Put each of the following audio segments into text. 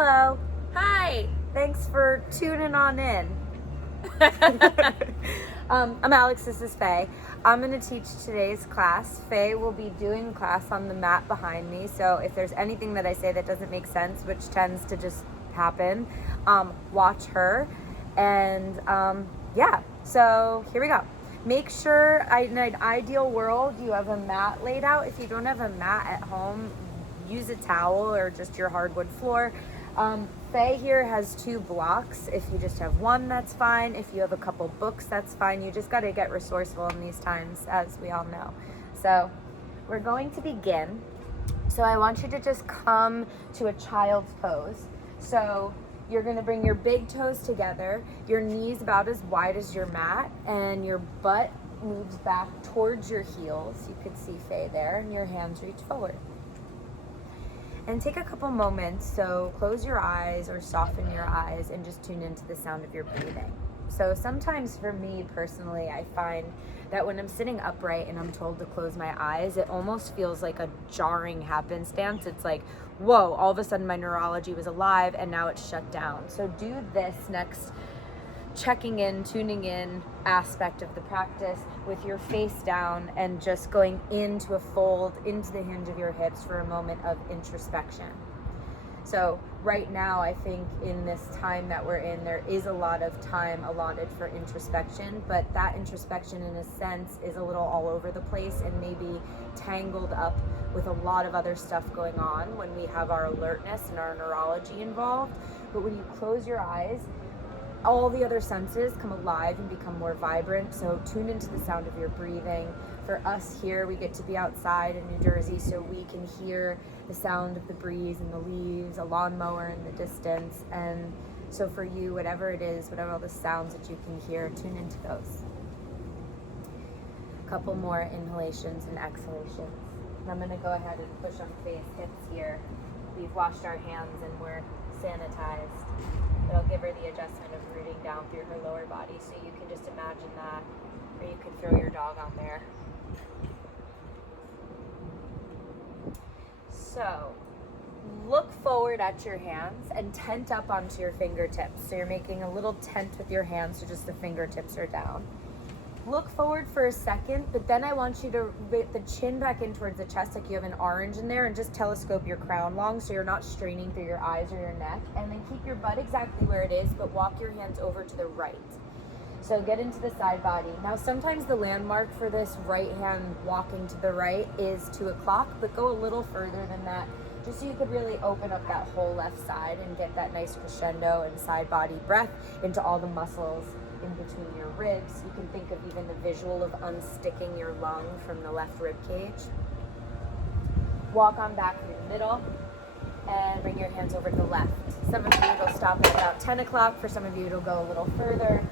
Hello. Hi. Thanks for tuning on in. I'm Alex, this is Faye. I'm going to teach today's class. Faye will be doing class on the mat behind me, so if there's anything that I say that doesn't make sense, which tends to just happen, watch her. And yeah, so here we go. Make sure, in an ideal world, you have a mat laid out. If you don't have a mat at home, use a towel or just your hardwood floor. Faye here has 2 blocks. If you just have one, that's fine. If you have a couple books, that's fine. You just got to get resourceful in these times, as we all know. So we're going to begin. So I want you to just come to a child's pose. So you're going to bring your big toes together, your knees about as wide as your mat, and your butt moves back towards your heels. You could see Faye there, and your hands reach forward. And take a couple moments, so close your eyes or soften your eyes and just tune into the sound of your breathing. So sometimes for me personally, I find that when I'm sitting upright and I'm told to close my eyes, it almost feels like a jarring happenstance. It's like, whoa, all of a sudden my neurology was alive and now it's shut down. So do this next checking in, tuning in aspect of the practice with your face down and just going into a fold, into the hinge of your hips for a moment of introspection. So right now, I think in this time that we're in, there is a lot of time allotted for introspection, but that introspection in a sense is a little all over the place and maybe tangled up with a lot of other stuff going on when we have our alertness and our neurology involved. But when you close your eyes, all the other senses come alive and become more vibrant. So tune into the sound of your breathing. For us here, we get to be outside in New Jersey, so we can hear the sound of the breeze and the leaves, a lawnmower in the distance. And so for you, whatever it is, whatever all the sounds that you can hear, tune into those. A couple more inhalations and exhalations. And I'm going to go ahead and push on Faye's hips here. We've washed our hands and we're sanitized. It'll give her the adjustment of rooting down through her lower body, so you can just imagine that, or you could throw your dog on there. So look forward at your hands and tent up onto your fingertips. So you're making a little tent with your hands, so just the fingertips are down. Look forward for a second, but then I want you to get the chin back in towards the chest like you have an orange in there, and just telescope your crown long so you're not straining through your eyes or your neck. And then keep your butt exactly where it is, but walk your hands over to the right. So get into the side body. Now sometimes the landmark for this right hand walking to the right is 2 o'clock, but go a little further than that, just so you could really open up that whole left side and get that nice crescendo and side body breath into all the muscles in between your ribs. You can think of even the visual of unsticking your lung from the left rib cage. Walk on back through the middle and bring your hands over to the left. Some of you it'll stop at about 10 o'clock. For some of you it'll go a little further.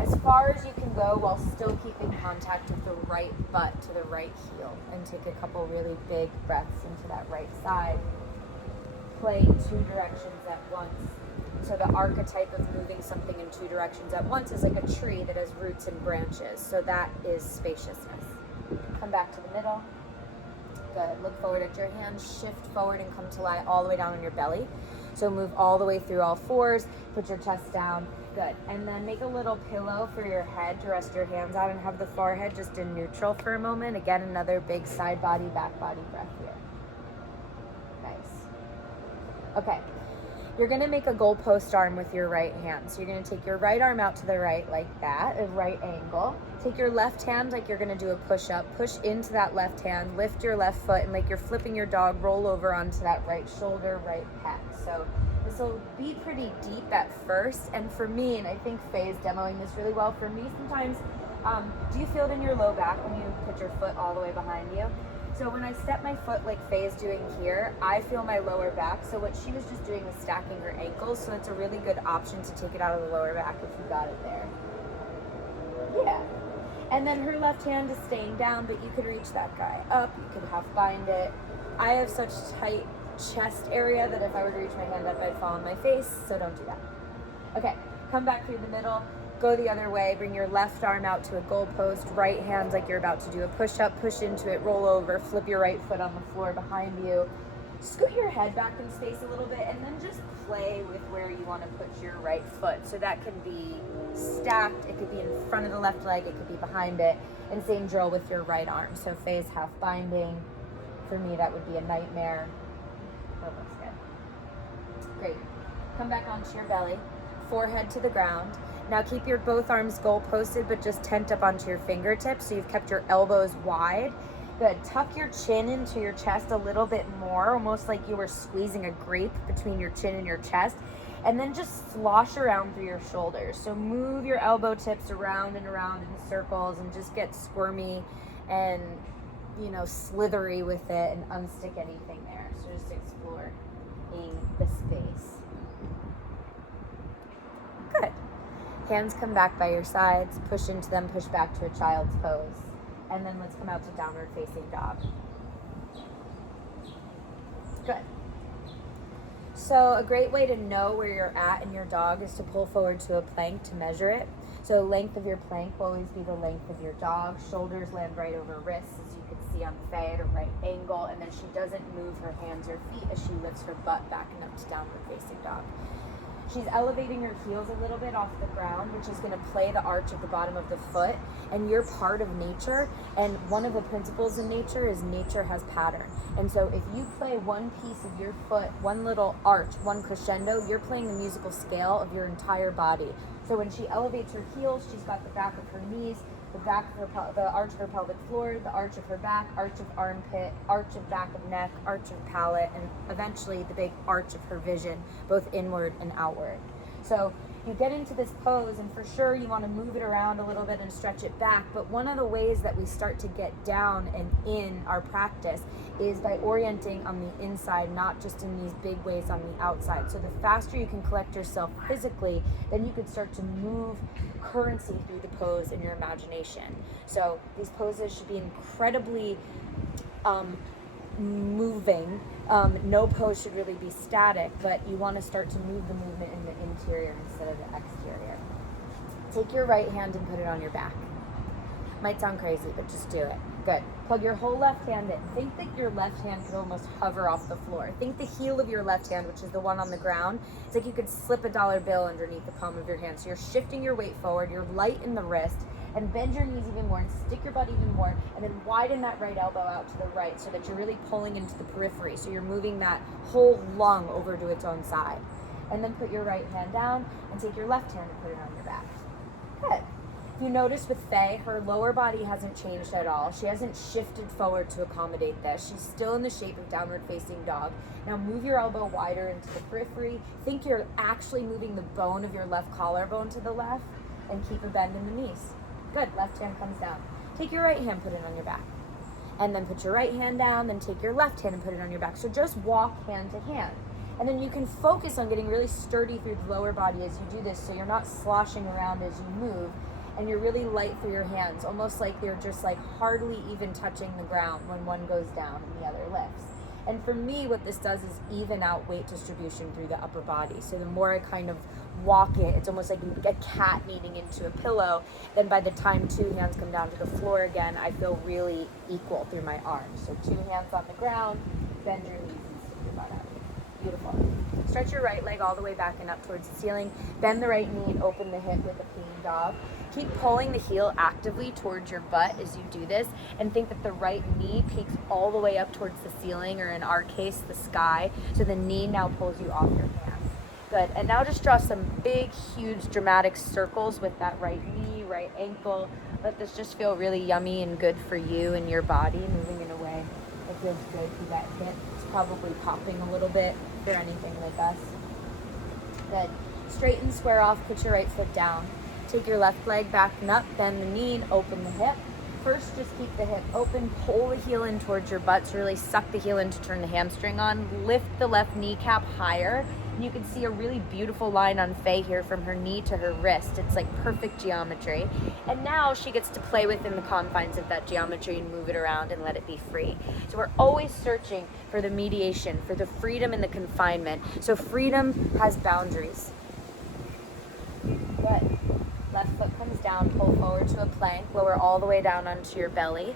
As far as you can go while still keeping contact with the right butt to the right heel. And take a couple really big breaths into that right side. Play 2 directions at once. So the archetype of moving something in 2 directions at once is like a tree that has roots and branches. So that is spaciousness. Come back to the middle. Good. Look forward at your hands. Shift forward and come to lie all the way down on your belly. So move all the way through all 4s. Put your chest down. Good. And then make a little pillow for your head to rest your hands on and have the forehead just in neutral for a moment. Again, another big side body, back body breath here. Nice. Okay. You're going to make a goalpost arm with your right hand. So you're going to take your right arm out to the right like that, a right angle. Take your left hand like you're going to do a push-up. Push into that left hand, lift your left foot, and like you're flipping your dog, roll over onto that right shoulder, right pec. So this will be pretty deep at first. And for me, and I think Faye is demoing this really well, for me sometimes, do you feel it in your low back when you put your foot all the way behind you? So when I step my foot like Faye is doing here, I feel my lower back. So what she was just doing was stacking her ankles. So it's a really good option to take it out of the lower back if you got it there. Yeah. And then her left hand is staying down, but you could reach that guy up. You could half bind it. I have such tight chest area that if I were to reach my hand up, I'd fall on my face. So don't do that. Okay, come back through the middle. Go the other way, bring your left arm out to a goalpost, right hand like you're about to do a push-up, push into it, roll over, flip your right foot on the floor behind you, Scoot your head back in space a little bit and then just play with where you want to put your right foot. So that can be stacked, it could be in front of the left leg, it could be behind it, and same drill with your right arm. So Faye's half binding. For me, that would be a nightmare. That looks good. Great. Come back onto your belly, forehead to the ground. Now keep your both arms goal posted, but just tent up onto your fingertips, so you've kept your elbows wide. Good. Tuck your chin into your chest a little bit more, almost like you were squeezing a grape between your chin and your chest. And then just slosh around through your shoulders. So move your elbow tips around and around in circles and just get squirmy and, slithery with it and unstick anything there. So just exploring the space. Good. Hands come back by your sides, push into them, push back to a child's pose. And then let's come out to downward facing dog. Good. So a great way to know where you're at in your dog is to pull forward to a plank to measure it. So length of your plank will always be the length of your dog. Shoulders land right over wrists, as you can see on Faye at a right angle, and then she doesn't move her hands or feet as she lifts her butt back and up to downward facing dog. She's elevating her heels a little bit off the ground, which is going to play the arch of the bottom of the foot. And you're part of nature. And one of the principles in nature is nature has pattern. And so if you play one piece of your foot, one little arch, one crescendo, you're playing the musical scale of your entire body. So when she elevates her heels, she's got the back of her knees, the back of her, the arch of her pelvic floor, the arch of her back, arch of armpit, arch of back of neck, arch of palate, and eventually the big arch of her vision, both inward and outward. So you get into this pose, and for sure you want to move it around a little bit and stretch it back. But one of the ways that we start to get down and in our practice is by orienting on the inside, not just in these big ways on the outside. So the faster you can collect yourself physically, then you could start to move currency through the pose in your imagination. So these poses should be incredibly moving. No pose should really be static, but you want to start to move the movement in the interior instead of the exterior. Take your right hand and put it on your back. Might sound crazy, but just do it. Good. Plug your whole left hand in. Think that your left hand could almost hover off the floor. Think the heel of your left hand, which is the one on the ground, it's like you could slip a dollar bill underneath the palm of your hand. So you're shifting your weight forward, you're light in the wrist, and bend your knees even more and stick your butt even more, and then widen that right elbow out to the right so that you're really pulling into the periphery. So you're moving that whole lung over to its own side. And then put your right hand down and take your left hand and put it on your back. Good. If you notice with Faye, her lower body hasn't changed at all. She hasn't shifted forward to accommodate this. She's still in the shape of downward facing dog. Now move your elbow wider into the periphery. Think you're actually moving the bone of your left collarbone to the left, and keep a bend in the knees. Good. Left hand comes down. Take your right hand, put it on your back. And then put your right hand down, then take your left hand and put it on your back. So just walk hand to hand. And then you can focus on getting really sturdy through the lower body as you do this, so you're not sloshing around as you move, and you're really light through your hands, almost like they're just like hardly even touching the ground when one goes down and the other lifts. And for me, what this does is even out weight distribution through the upper body. So the more I kind of walk it, it's almost like a cat kneading into a pillow. Then by the time two hands come down to the floor again, I feel really equal through my arms. So two hands on the ground, bend your knees and stick your butt out. Beautiful. Stretch your right leg all the way back and up towards the ceiling. Bend the right knee and open the hip with a peeing dog. Keep pulling the heel actively towards your butt as you do this, and think that the right knee peeks all the way up towards the ceiling, or in our case, the sky. So the knee now pulls you off your hands. Good. And now just draw some big, huge, dramatic circles with that right knee, right ankle. Let this just feel really yummy and good for you and your body, moving in a way that feels good through that hip. It's probably popping a little bit if you're anything like us. Good. Straighten, square off, put your right foot down. Take your left leg back and up, bend the knee and open the hip. First, just keep the hip open, pull the heel in towards your butt, so really suck the heel in to turn the hamstring on. Lift the left kneecap higher, and you can see a really beautiful line on Faye here from her knee to her wrist. It's like perfect geometry. And now she gets to play within the confines of that geometry and move it around and let it be free. So we're always searching for the mediation, for the freedom and the confinement. So freedom has boundaries. Good. Left foot comes down, pull forward to a plank, lower all the way down onto your belly.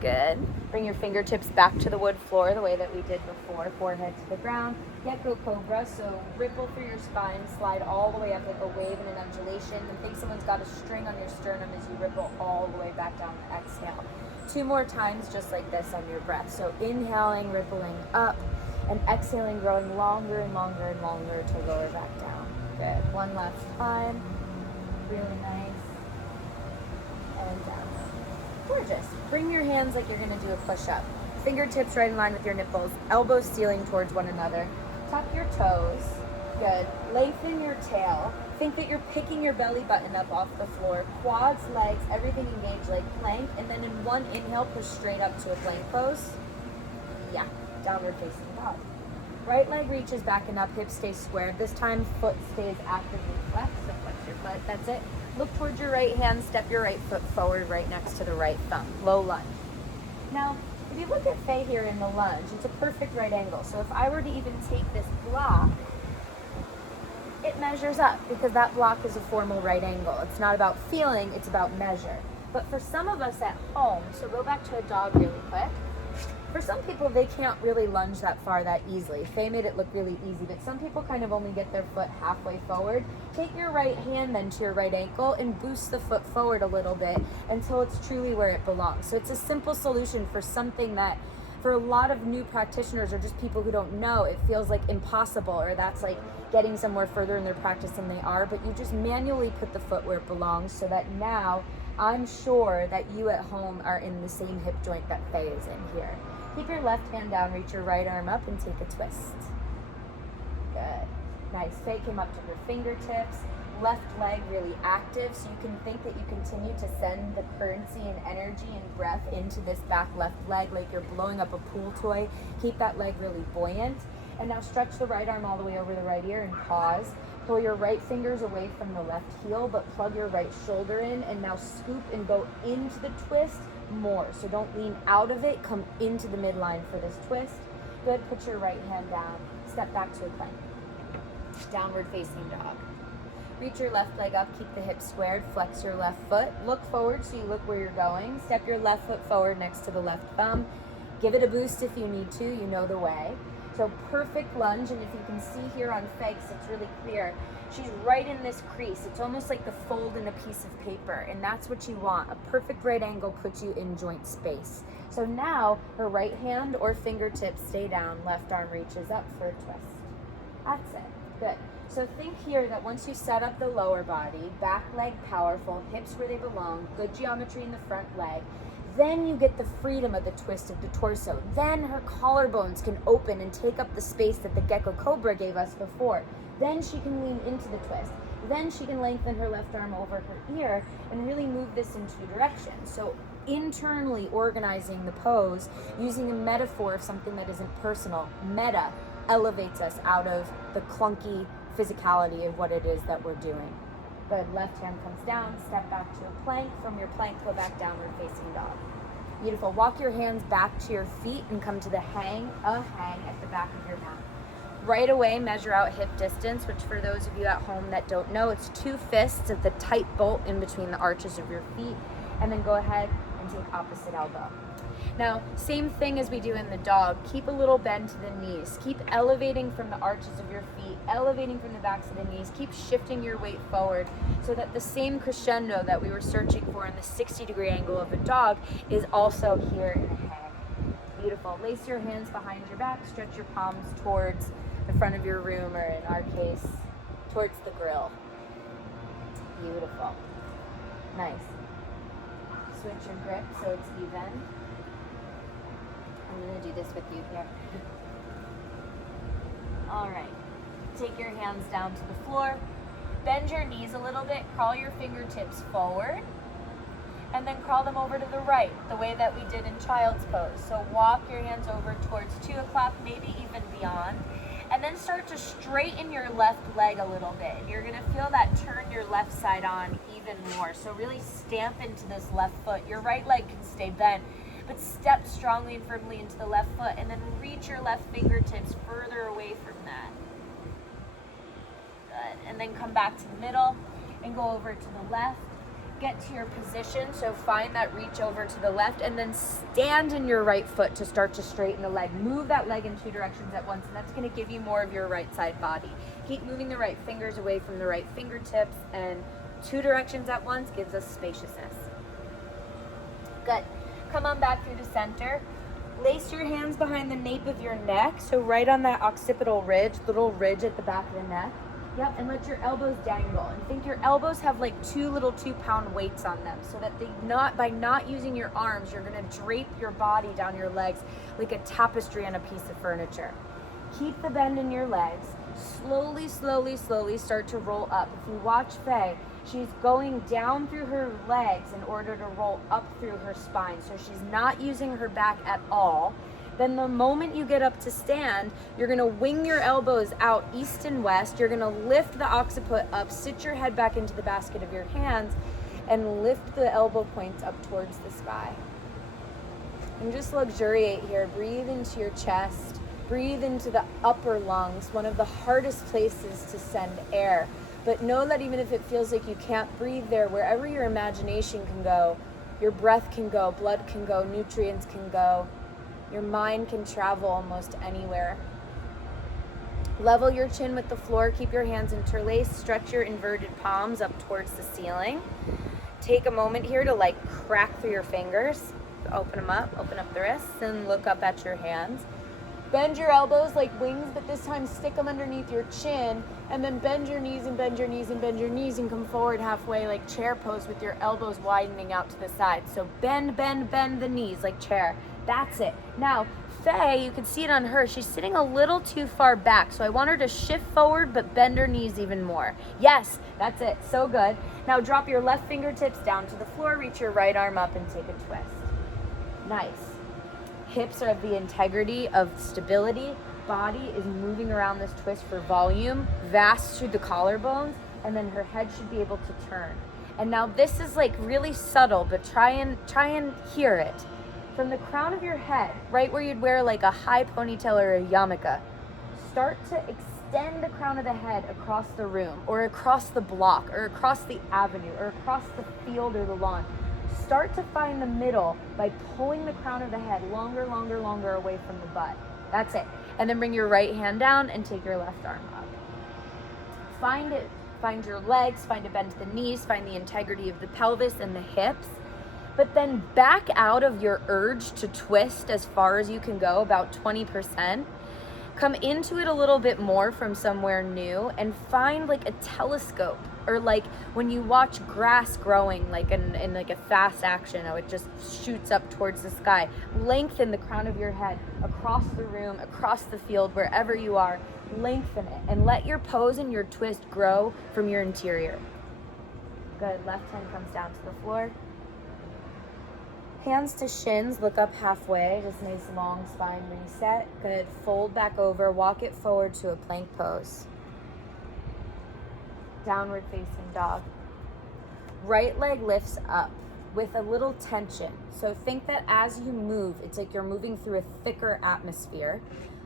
Good. Bring your fingertips back to the wood floor the way that we did before. Forehead to the ground. Gecko Cobra. So ripple through your spine. Slide all the way up like a wave in an undulation. And think someone's got a string on your sternum as you ripple all the way back down. Exhale. 2 more times just like this on your breath. So inhaling, rippling up, and exhaling, growing longer and longer and longer to lower back down. Good. 1 last time. Really nice. And down. Gorgeous. Bring your hands like you're going to do a push-up. Fingertips right in line with your nipples. Elbows stealing towards one another. Tuck your toes. Good. Lengthen your tail. Think that you're picking your belly button up off the floor. Quads, legs, everything engaged like plank. And then in one inhale, push straight up to a plank pose. Yeah. Downward facing dog. Right leg reaches back and up. Hips stay squared. This time, foot stays actively flexed. So flex your foot. That's it. Look towards your right hand, step your right foot forward right next to the right thumb. Low lunge. Now, if you look at Faye here in the lunge, it's a perfect right angle. So if I were to even take this block, it measures up because that block is a formal right angle. It's not about feeling, it's about measure. But for some of us at home, so go back to a dog really quick. For some people, they can't really lunge that far that easily. Faye made it look really easy, but some people kind of only get their foot halfway forward. Take your right hand then to your right ankle and boost the foot forward a little bit until it's truly where it belongs. So it's a simple solution for something that for a lot of new practitioners or just people who don't know, it feels like impossible or that's like getting somewhere further in their practice than they are, but you just manually put the foot where it belongs so that now I'm sure that you at home are in the same hip joint that Faye is in here. Keep your left hand down, reach your right arm up, and take a twist. Good. Nice. Faye came up to her fingertips. Left leg really active, so you can think that you continue to send the currency and energy and breath into this back left leg like you're blowing up a pool toy. Keep that leg really buoyant. And now stretch the right arm all the way over the right ear and pause. Pull your right fingers away from the left heel, but plug your right shoulder in, and now scoop and go into the twist more. So don't lean out of it, come into the midline for this twist. Good, put your right hand down, step back to a plank. Downward facing dog. Reach your left leg up, keep the hips squared, flex your left foot. Look forward so you look where you're going. Step your left foot forward next to the left thumb. Give it a boost if you need to, you know the way. So perfect lunge, and if you can see here on Faye, it's really clear, she's right in this crease. It's almost like the fold in a piece of paper, and that's what you want. A perfect right angle puts you in joint space. So now her right hand or fingertips stay down, left arm reaches up for a twist. That's it. Good. So think here that once you set up the lower body, back leg powerful, hips where they belong, good geometry in the front leg, then you get the freedom of the twist of the torso. Then her collarbones can open and take up the space that the Gecko Cobra gave us before. Then she can lean into the twist. Then she can lengthen her left arm over her ear and really move this in 2 directions. So internally organizing the pose using a metaphor of something that isn't personal. Meta elevates us out of the clunky physicality of what it is that we're doing. Good. Left hand comes down, step back to a plank. From your plank, go back downward facing dog. Beautiful. Walk your hands back to your feet and come to the hang at the back of your mat. Right away, measure out hip distance, which for those of you at home that don't know, it's 2 fists of the tight bolt in between the arches of your feet. And then go ahead and take opposite elbow. Now, same thing as we do in the dog. Keep a little bend to the knees. Keep elevating from the arches of your feet, elevating from the backs of the knees. Keep shifting your weight forward so that the same crescendo that we were searching for in the 60-degree angle of a dog is also here in a hang. Beautiful. Lace your hands behind your back. Stretch your palms towards the front of your room, or in our case, towards the grill. Beautiful. Nice. Switch your grip so it's even. I'm going to do this with you here. All right. Take your hands down to the floor. Bend your knees a little bit. Crawl your fingertips forward. And then crawl them over to the right, the way that we did in child's pose. So walk your hands over towards 2 o'clock, maybe even beyond. And then start to straighten your left leg a little bit. You're going to feel that turn your left side on even more. So really stamp into this left foot. Your right leg can stay bent, but step strongly and firmly into the left foot, and then reach your left fingertips further away from that. Good. And then come back to the middle and go over to the left. get to your position, so find that reach over to the left, and then stand in your right foot to start to straighten the leg. Move that leg in 2 directions at once, and that's going to give you more of your right side body. Keep moving the right fingers away from the right fingertips, and 2 directions at once gives us spaciousness. Good. Come on back through the center. Lace your hands behind the nape of your neck, so right on that occipital ridge, little ridge at the back of the neck. Yep, and let your elbows dangle. And think your elbows have like 2 little 2-pound weights on them, so that by not using your arms, you're gonna drape your body down your legs like a tapestry on a piece of furniture. Keep the bend in your legs. Slowly, slowly, slowly start to roll up. If you watch Faye, she's going down through her legs in order to roll up through her spine. So she's not using her back at all. Then the moment you get up to stand, you're gonna wing your elbows out east and west. You're gonna lift the occiput up, sit your head back into the basket of your hands, and lift the elbow points up towards the sky. And just luxuriate here. Breathe into your chest. Breathe into the upper lungs, one of the hardest places to send air. But know that even if it feels like you can't breathe there, wherever your imagination can go, your breath can go, blood can go, nutrients can go. Your mind can travel almost anywhere. Level your chin with the floor. Keep your hands interlaced. Stretch your inverted palms up towards the ceiling. Take a moment here to like crack through your fingers. Open them up, open up the wrists, and look up at your hands. Bend your elbows like wings, but this time stick them underneath your chin, and then bend your knees and bend your knees and bend your knees and come forward halfway like chair pose with your elbows widening out to the side. So bend, bend, bend the knees like chair. That's it. Now, Faye, you can see it on her. She's sitting a little too far back, so I want her to shift forward but bend her knees even more. Yes, that's it. So good. Now drop your left fingertips down to the floor, reach your right arm up and take a twist. Nice. Hips are the integrity of stability. Body is moving around this twist for volume, vast through the collarbones, and then her head should be able to turn. And now this is like really subtle, but try and hear it. From the crown of your head, right where you'd wear like a high ponytail or a yarmulke, start to extend the crown of the head across the room or across the block or across the avenue or across the field or the lawn. Start to find the middle by pulling the crown of the head longer, longer, longer away from the butt. That's it. And then bring your right hand down and take your left arm up. Find it. Find your legs, find a bend to the knees, find the integrity of the pelvis and the hips. But then back out of your urge to twist as far as you can go, about 20%. Come into it a little bit more from somewhere new and find like a telescope, or like when you watch grass growing like in like a fast action, how it just shoots up towards the sky. Lengthen the crown of your head across the room, across the field, wherever you are. Lengthen it and let your pose and your twist grow from your interior. Good. Left hand comes down to the floor. Hands to shins, look up halfway, just nice long spine reset. Good, fold back over, walk it forward to a plank pose. Downward facing dog. Right leg lifts up with a little tension. So think that as you move, it's like you're moving through a thicker atmosphere.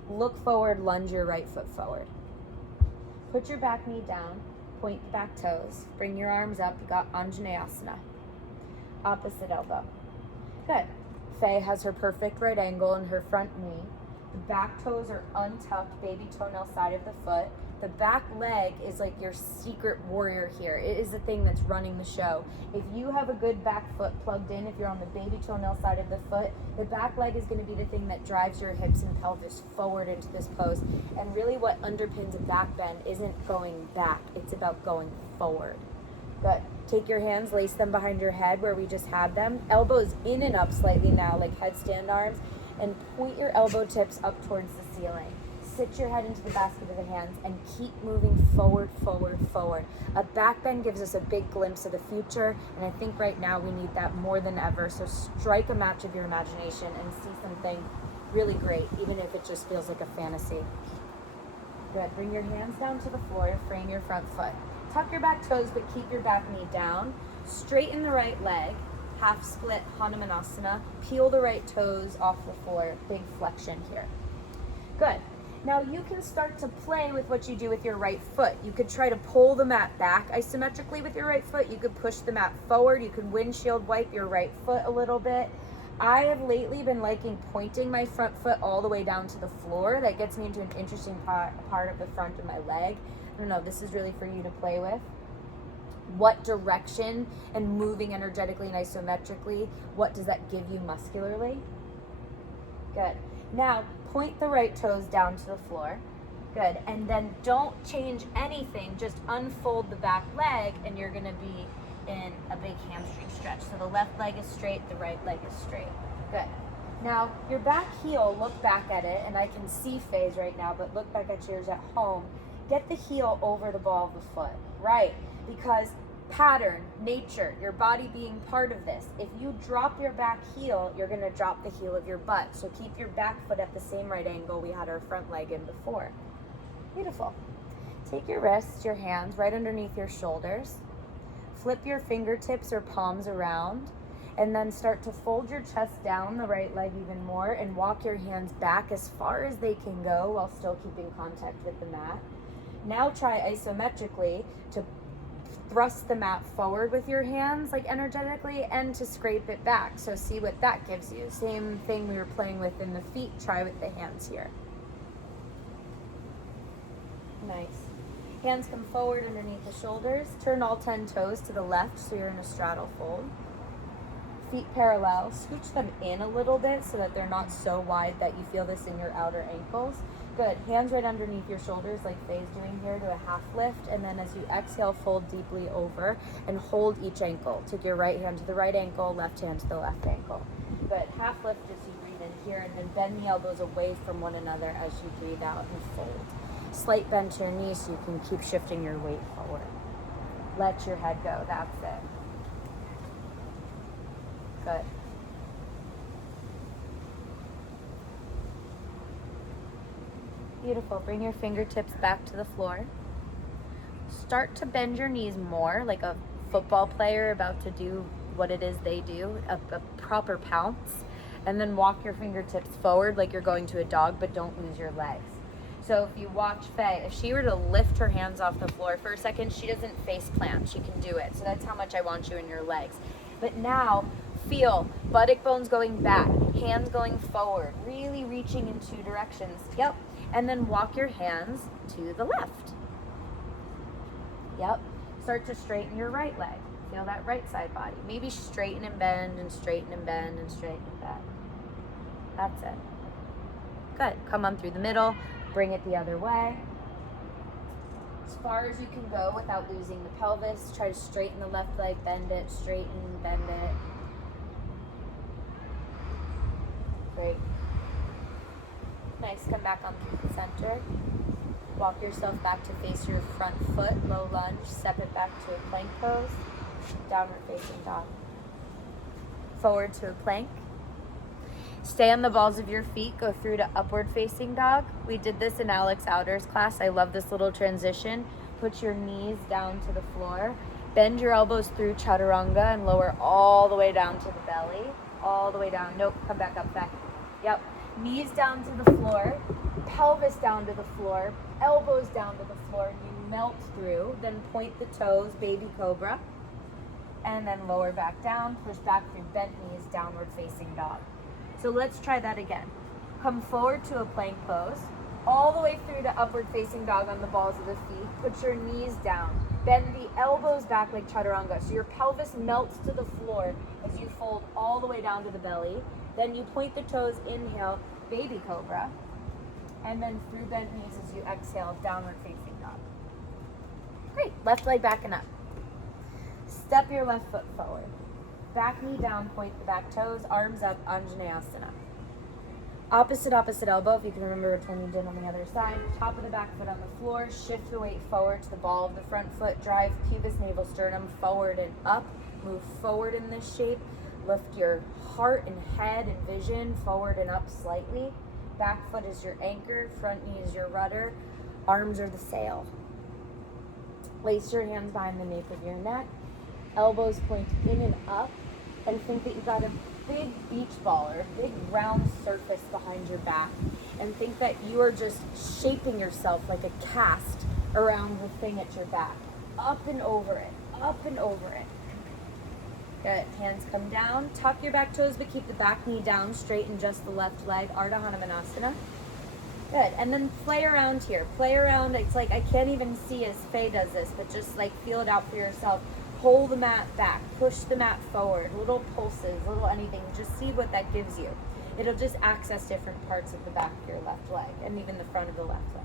Look forward, lunge your right foot forward. Put your back knee down, point the back toes, bring your arms up, you got Anjaneyasana. Opposite elbow. Good. Faye has her perfect right angle in her front knee. The back toes are untucked, baby toenail side of the foot. The back leg is like your secret warrior here. It is the thing that's running the show. If you have a good back foot plugged in, if you're on the baby toenail side of the foot, the back leg is going to be the thing that drives your hips and pelvis forward into this pose. And really what underpins a back bend isn't going back, it's about going forward. Good. Take your hands, lace them behind your head where we just had them. Elbows in and up slightly now, like headstand arms, and point your elbow tips up towards the ceiling. Sit your head into the basket of the hands and keep moving forward, forward, forward. A back bend gives us a big glimpse of the future, and I think right now we need that more than ever. So strike a match of your imagination and see something really great, even if it just feels like a fantasy. Good. Bring your hands down to the floor, frame your front foot. Tuck your back toes, but keep your back knee down. Straighten the right leg, half split Hanumanasana. Peel the right toes off the floor, big flexion here. Good. Now you can start to play with what you do with your right foot. You could try to pull the mat back isometrically with your right foot. You could push the mat forward. You could windshield wipe your right foot a little bit. I have lately been liking pointing my front foot all the way down to the floor. That gets me into an interesting part of the front of my leg. I don't know, this is really for you to play with. What direction and moving energetically and isometrically, what does that give you muscularly? Good. Now, point the right toes down to the floor. Good. And then don't change anything. Just unfold the back leg and you're going to be in a big hamstring stretch. So the left leg is straight, the right leg is straight. Good. Now, your back heel, look back at it, and I can see Faye's right now, but look back at yours at home. Get the heel over the ball of the foot. Right. Because pattern, nature, your body being part of this. If you drop your back heel, you're going to drop the heel of your butt. So keep your back foot at the same right angle we had our front leg in before. Beautiful. Take your wrists, your hands right underneath your shoulders. Flip your fingertips or palms around, and then start to fold your chest down, the right leg even more, and walk your hands back as far as they can go while still keeping contact with the mat. Now try isometrically to thrust the mat forward with your hands, like energetically, and to scrape it back. So see what that gives you. Same thing we were playing with in the feet, try with the hands here. Nice. Hands come forward underneath the shoulders. Turn all 10 toes to the left so you're in a straddle fold. Feet parallel. Scooch them in a little bit so that they're not so wide that you feel this in your outer ankles. Good. Hands right underneath your shoulders like Faye's doing here to a half lift. And then as you exhale, fold deeply over and hold each ankle. Take your right hand to the right ankle, left hand to the left ankle. Good. Half lift as you breathe in here, and then bend the elbows away from one another as you breathe out and fold. Slight bend to your knees so you can keep shifting your weight forward. Let your head go. That's it. Good. Beautiful. Bring your fingertips back to the floor. Start to bend your knees more, like a football player about to do what it is they do, a proper pounce. And then walk your fingertips forward like you're going to a dog, but don't lose your legs. So if you watch Faye, if she were to lift her hands off the floor for a second, she doesn't face plant. She can do it. So that's how much I want you in your legs. But now, feel buttock bones going back, hands going forward, really reaching in two directions. Yep. And then walk your hands to the left. Yep. Start to straighten your right leg. Feel that right side body. Maybe straighten and bend and straighten and bend and straighten and bend. That's it. Good. Come on through the middle. Bring it the other way. As far as you can go without losing the pelvis. Try to straighten the left leg, bend it, straighten, bend it. Great. Nice. Come back on through the center. Walk yourself back to face your front foot, low lunge. Step it back to a plank pose. Downward facing dog. Forward to a plank. Stay on the balls of your feet, go through to upward facing dog. We did this in Alex Outer's class. I love this little transition. Put your knees down to the floor. Bend your elbows through chaturanga and lower all the way down to the belly. All the way down. Nope, come back up, back. Yep. Knees down to the floor. Pelvis down to the floor. Elbows down to the floor. And you melt through. Then point the toes, baby cobra. And then lower back down. Push back through bent knees, downward facing dog. So let's try that again. Come forward to a plank pose, all the way through to upward facing dog on the balls of the feet. Put your knees down. Bend the elbows back like chaturanga. So your pelvis melts to the floor as you fold all the way down to the belly. Then you point the toes, inhale, baby cobra. And then through bent knees as you exhale, downward facing dog. Great. Left leg back and up. Step your left foot forward. Back knee down, point the back toes, arms up, Anjaneyasana. Opposite elbow, if you can remember which one you did on the other side. Top of the back foot on the floor, shift the weight forward to the ball of the front foot, drive pubis, navel, sternum, forward and up. Move forward in this shape. Lift your heart and head and vision forward and up slightly. Back foot is your anchor, front knee is your rudder, arms are the sail. Place your hands behind the nape of your neck, elbows point in and up. And think that you've got a big beach ball or a big round surface behind your back. and think that you are just shaping yourself like a cast around the thing at your back. Up and over it, up and over it. Good, hands come down, tuck your back toes, but keep the back knee down, straighten just the left leg, Hanumanasana. Good, and then play around here. Play around, it's like I can't even see as Faye does this, but just like feel it out for yourself. Pull the mat back, push the mat forward, little pulses, little anything, just see what that gives you. It'll just access different parts of the back of your left leg, and even the front of the left leg.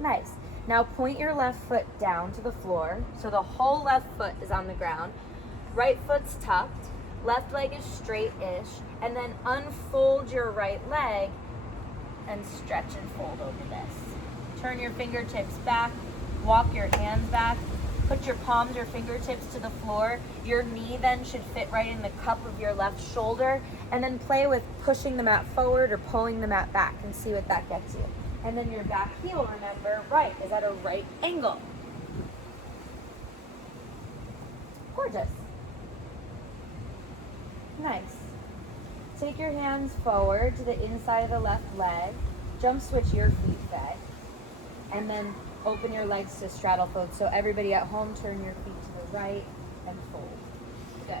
Nice. Now point your left foot down to the floor, so the whole left foot is on the ground. Right foot's tucked, left leg is straight-ish, and then unfold your right leg and stretch and fold over this. Turn your fingertips back, walk your hands back, put your palms, your fingertips to the floor. Your knee then should fit right in the cup of your left shoulder, and then play with pushing the mat forward or pulling the mat back and see what that gets you. And then your back heel, remember, right, is at a right angle. Gorgeous. Nice. Take your hands forward to the inside of the left leg. Jump switch your feet, Faye. And then open your legs to straddle fold. So everybody at home, turn your feet to the right and fold. Good.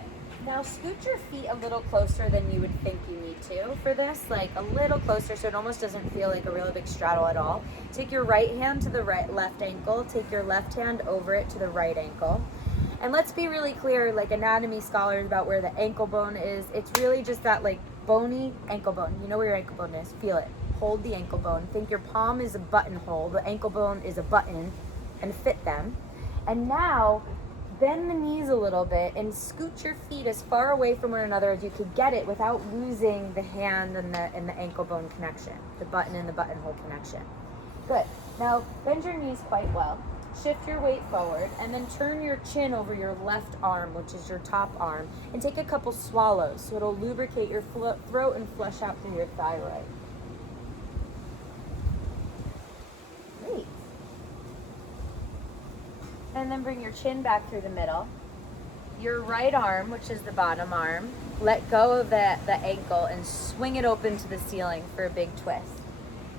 Now scoot your feet a little closer than you would think you need to for this, like a little closer so it almost doesn't feel like a really big straddle at all. Take your right hand to the left ankle, take your left hand over it to the right ankle. And let's be really clear, like anatomy scholars, about where the ankle bone is. It's really just that like bony ankle bone. You know where your ankle bone is, feel it. Hold the ankle bone. Think your palm is a buttonhole, the ankle bone is a button, and fit them. And now bend the knees a little bit and scoot your feet as far away from one another as you could get it without losing the hand and the ankle bone connection, the button and the buttonhole connection. Good. Now bend your knees quite well. Shift your weight forward and then turn your chin over your left arm, which is your top arm, and take a couple swallows so it'll lubricate your throat and flush out through your thyroid. Great. And then bring your chin back through the middle. Your right arm, which is the bottom arm, let go of the ankle and swing it open to the ceiling for a big twist.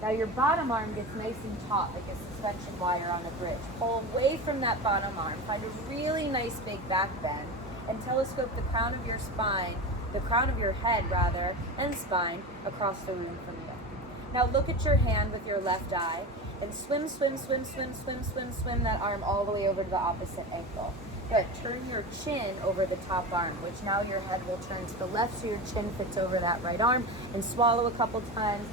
Now your bottom arm gets nice and taut, like a suspension wire on a bridge. Pull away from that bottom arm. Find a really nice big back bend and telescope the crown of your spine, the crown of your head rather, and spine across the room from you. Now look at your hand with your left eye and swim that arm all the way over to the opposite ankle. Good. Turn your chin over the top arm, which now your head will turn to the left so your chin fits over that right arm, and swallow a couple times.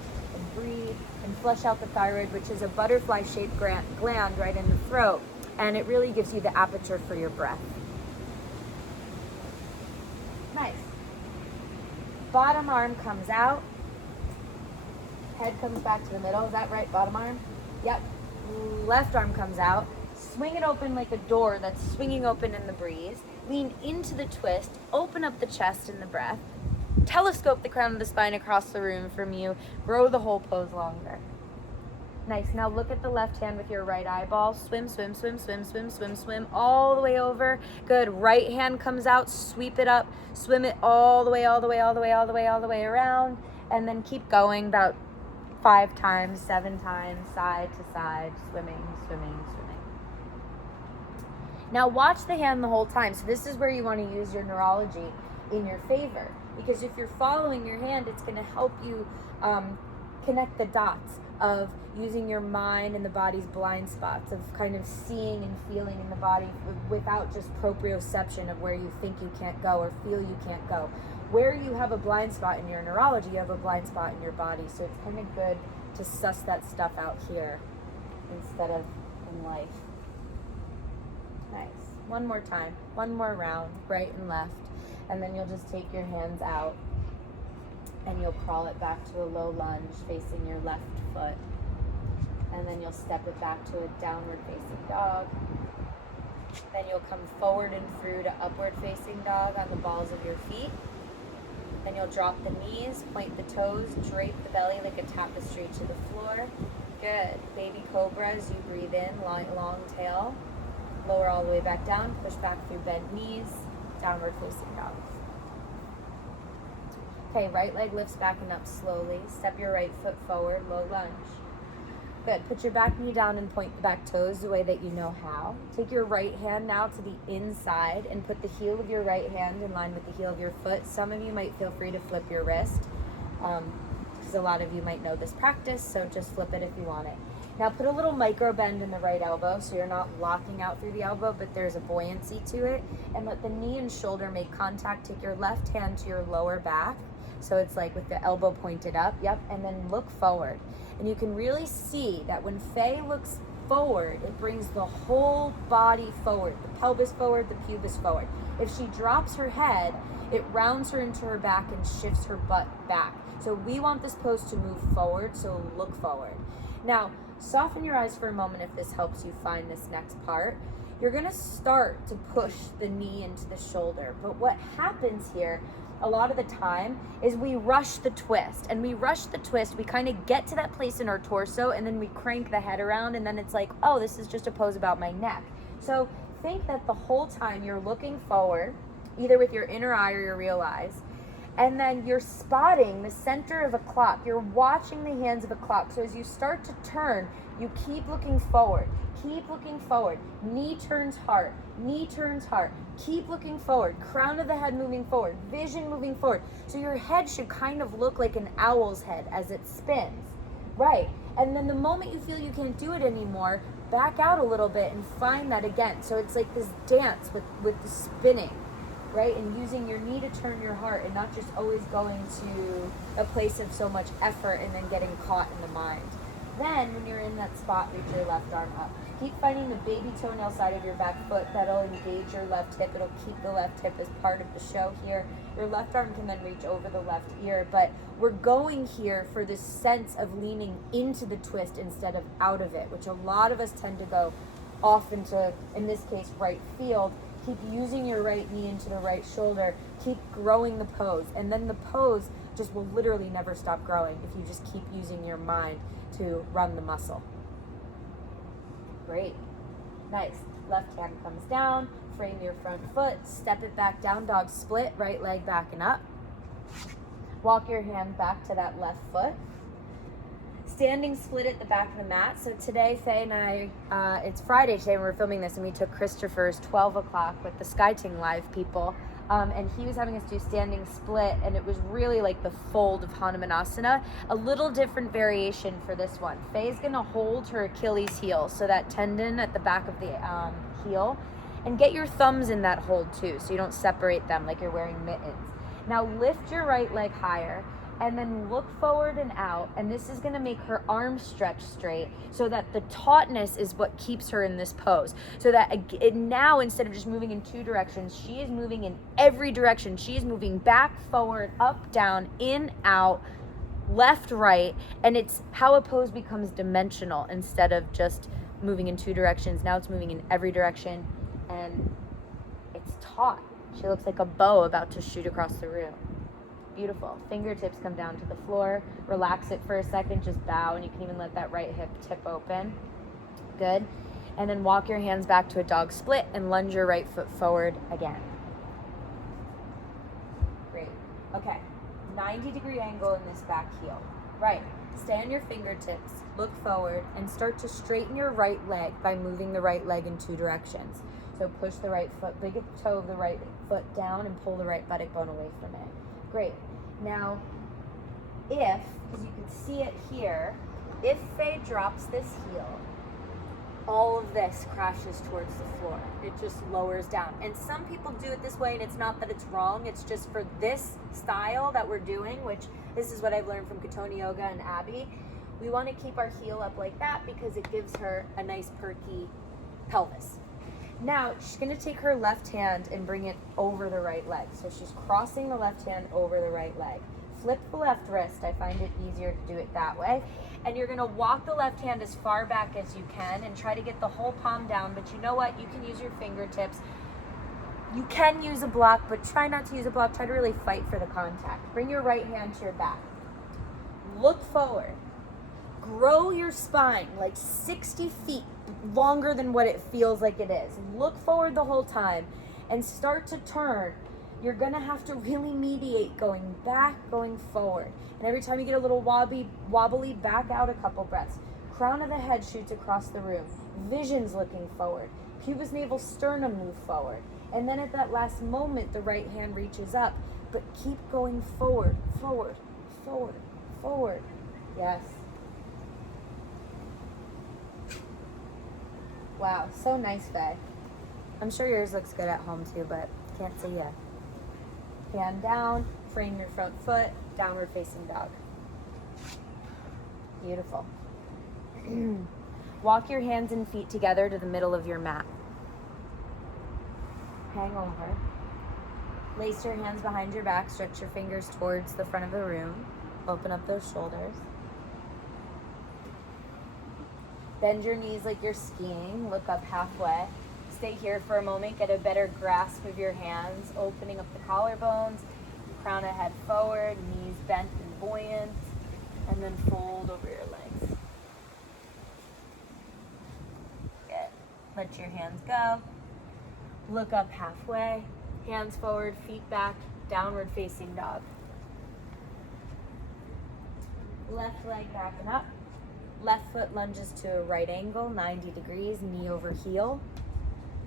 Breathe and flush out the thyroid, which is a butterfly-shaped gland right in the throat, and it really gives you the aperture for your breath. Nice. Bottom arm comes out, head comes back to the middle. Is that right? Bottom arm? Yep. Left arm comes out. Swing it open like a door that's swinging open in the breeze. Lean into the twist, open up the chest in the breath. Telescope the crown of the spine across the room from you. Grow the whole pose longer. Nice. Now look at the left hand with your right eyeball. Swim all the way over. Good. Right hand comes out. Sweep it up. Swim it all the way around. And then keep going about 5 times, 7 times, side to side, swimming. Now watch the hand the whole time. So this is where you want to use your neurology in your favor. Because if you're following your hand, it's going to help you connect the dots of using your mind and the body's blind spots, of kind of seeing and feeling in the body without just proprioception of where you think you can't go or feel you can't go. Where you have a blind spot in your neurology, you have a blind spot in your body. So it's kind of good to suss that stuff out here instead of in life. Nice. One more time. One more round, right and left. And then you'll just take your hands out and you'll crawl it back to a low lunge facing your left foot. And then you'll step it back to a downward facing dog. Then you'll come forward and through to upward facing dog on the balls of your feet. Then you'll drop the knees, point the toes, drape the belly like a tapestry to the floor. Good. Baby cobra as you breathe in, long tail. Lower all the way back down, push back through bent knees. Downward facing dog. Okay, right leg lifts back and up slowly. Step your right foot forward, low lunge. Good. Put your back knee down and point the back toes the way that you know how. Take your right hand now to the inside and put the heel of your right hand in line with the heel of your foot. Some of you might feel free to flip your wrist, because a lot of you might know this practice, so just flip it if you want it. Now put a little micro bend in the right elbow, so you're not locking out through the elbow, but there's a buoyancy to it. And let the knee and shoulder make contact. Take your left hand to your lower back, so it's like with the elbow pointed up. Yep, and then look forward. And you can really see that when Faye looks forward, it brings the whole body forward, the pelvis forward, the pubis forward. If she drops her head, it rounds her into her back and shifts her butt back. So we want this pose to move forward, so look forward. Now, soften your eyes for a moment if this helps you find this next part. You're gonna start to push the knee into the shoulder, but what happens here a lot of the time is we rush the twist, and we kind of get to that place in our torso, and then we crank the head around, and then it's like, oh, this is just a pose about my neck. So think that the whole time you're looking forward, either with your inner eye or your real eyes, and then you're spotting the center of a clock. You're watching the hands of a clock. So as you start to turn, you keep looking forward. Keep looking forward. Knee turns heart. Knee turns heart. Keep looking forward. Crown of the head moving forward. Vision moving forward. So your head should kind of look like an owl's head as it spins. Right. And then the moment you feel you can't do it anymore, back out a little bit and find that again. So it's like this dance with the spinning. Right? And using your knee to turn your heart, and not just always going to a place of so much effort and then getting caught in the mind. Then when you're in that spot, reach your left arm up. Keep finding the baby toenail side of your back foot. That'll engage your left hip. It'll keep the left hip as part of the show here. Your left arm can then reach over the left ear, but we're going here for this sense of leaning into the twist instead of out of it, which a lot of us tend to go off into, in this case, right field. Keep using your right knee into the right shoulder. Keep growing the pose. And then the pose just will literally never stop growing if you just keep using your mind to run the muscle. Great. Nice. Left hand comes down. Frame your front foot. Step it back down. Dog split. Right leg back and up. Walk your hand back to that left foot. Standing split at the back of the mat. So today, Faye and I, it's Friday today when we're filming this, and we took Christopher's 12 o'clock with the SkyTing Live people. And he was having us do standing split, and it was really like the fold of Hanumanasana. A little different variation for this one. Faye's gonna hold her Achilles heel, so that tendon at the back of the heel, and get your thumbs in that hold too, so you don't separate them like you're wearing mittens. Now lift your right leg higher, and then look forward and out, and this is gonna make her arms stretch straight so that the tautness is what keeps her in this pose. So that now, instead of just moving in two directions, she is moving in every direction. She is moving back, forward, up, down, in, out, left, right, and it's how a pose becomes dimensional instead of just moving in two directions. Now it's moving in every direction, and it's taut. She looks like a bow about to shoot across the room. Beautiful. Fingertips come down to the floor. Relax it for a second. Just bow, and you can even let that right hip tip open. Good. And then walk your hands back to a dog split and lunge your right foot forward again. Great. Okay. 90-degree angle in this back heel. Right. Stay on your fingertips. Look forward and start to straighten your right leg by moving the right leg in two directions. So push the right foot, big toe of the right foot down, and pull the right buttock bone away from it. Great. Now, if, because you can see it here, if Faye drops this heel, all of this crashes towards the floor. It just lowers down. And some people do it this way, and it's not that it's wrong. It's just for this style that we're doing, which this is what I've learned from Katoni Yoga and Abby. We want to keep our heel up like that because it gives her a nice perky pelvis. Now, she's going to take her left hand and bring it over the right leg. So she's crossing the left hand over the right leg. Flip the left wrist. I find it easier to do it that way. And you're going to walk the left hand as far back as you can and try to get the whole palm down. But you know what? You can use your fingertips. You can use a block, but try not to use a block. Try to really fight for the contact. Bring your right hand to your back. Look forward. Grow your spine like 60 feet longer than what it feels like it is. Look forward the whole time and start to turn. you're gonna have to really mediate going back, going forward. And every time you get a little wobbly, back out a couple breaths. Crown of the head shoots across the room. Vision's looking forward. Pubis, navel, sternum move forward. And then at that last moment, the right hand reaches up. But keep going forward, forward, forward, forward. Yes. Wow, so nice, Faye. I'm sure yours looks good at home too, but can't see yet. Hand down, frame your front foot, downward facing dog. Beautiful. Walk your hands and feet together to the middle of your mat. Hang over. Lace your hands behind your back, stretch your fingers towards the front of the room. Open up those shoulders. Bend your knees like you're skiing, look up halfway. Stay here for a moment, get a better grasp of your hands, opening up the collarbones, crown of head forward, knees bent and buoyant, and then fold over your legs. Good. Let your hands go. Look up halfway, hands forward, feet back, downward facing dog. Left leg backing up. Left foot lunges to a right angle, 90 degrees, knee over heel.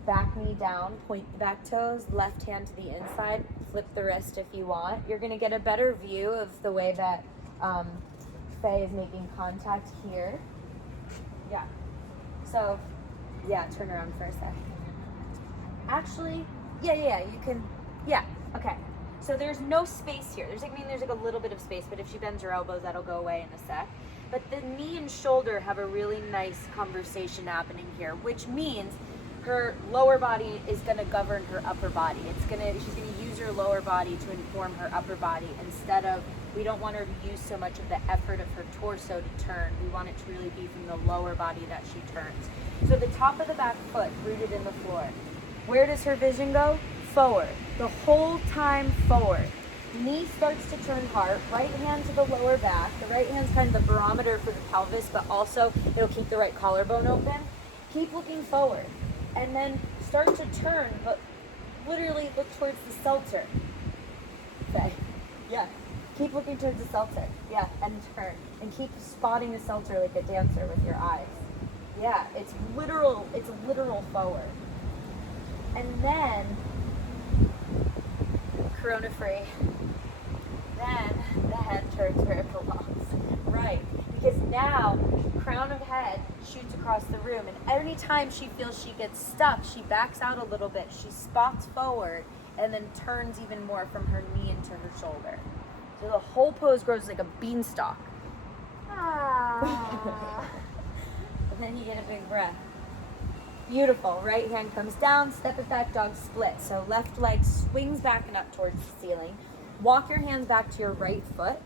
Back knee down, point the back toes, left hand to the inside, flip the wrist if you want. You're gonna get a better view of the way that Faye is making contact here. Yeah. So, yeah, turn around for a sec. Actually, yeah, you can, yeah, okay. So there's no space here. There's like a little bit of space, but if she bends her elbows, that'll go away in a sec. But the knee and shoulder have a really nice conversation happening here, which means her lower body is going to govern her upper body. She's going to use her lower body to inform her upper body instead of, we don't want her to use so much of the effort of her torso to turn. We want it to really be from the lower body that she turns. So the top of the back foot rooted in the floor. Where does her vision go? Forward. The whole time forward. Knee starts to turn hard, right hand to the lower back. The right hand's kind of the barometer for the pelvis, but also it'll keep the right collarbone open. Keep looking forward. And then start to turn, but literally look towards the seltzer. Okay. Yeah. Keep looking towards the seltzer. Yeah, and turn. And keep spotting the seltzer like a dancer with your eyes. Yeah, it's literal forward. And then corona free. Then the head turns where it belongs. Right. Because now crown of head shoots across the room, and every time she feels she gets stuck, she backs out a little bit, she spots forward, and then turns even more from her knee into her shoulder. So the whole pose grows like a beanstalk. Ah. And then you get a big breath. Beautiful. Right hand comes down, step it back, dog split. So left leg swings back and up towards the ceiling. Walk your hands back to your right foot.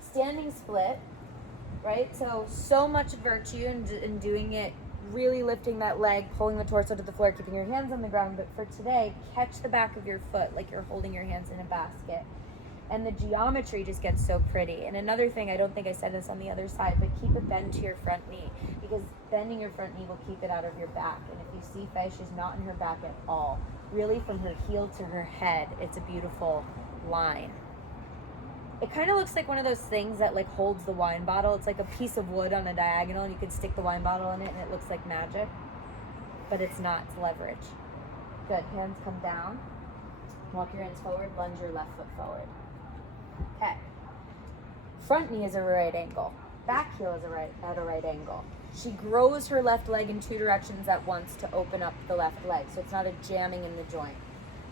Standing split, right? So much virtue in doing it, really lifting that leg, pulling the torso to the floor, keeping your hands on the ground. But for today, catch the back of your foot like you're holding your hands in a basket. And the geometry just gets so pretty. And another thing, I don't think I said this on the other side, but keep a bend to your front knee, because bending your front knee will keep it out of your back. And if you see Faye, she's not in her back at all. Really, from her heel to her head, it's a beautiful line. It kind of looks like one of those things that like holds the wine bottle. It's like a piece of wood on a diagonal, and you could stick the wine bottle in it and it looks like magic, but it's not. It's leverage. Good. Hands come down. Walk your hands forward. Lunge your left foot forward. Okay. Front knee is at a right angle. Back heel is at a right angle. She grows her left leg in two directions at once to open up the left leg, so it's not a jamming in the joint.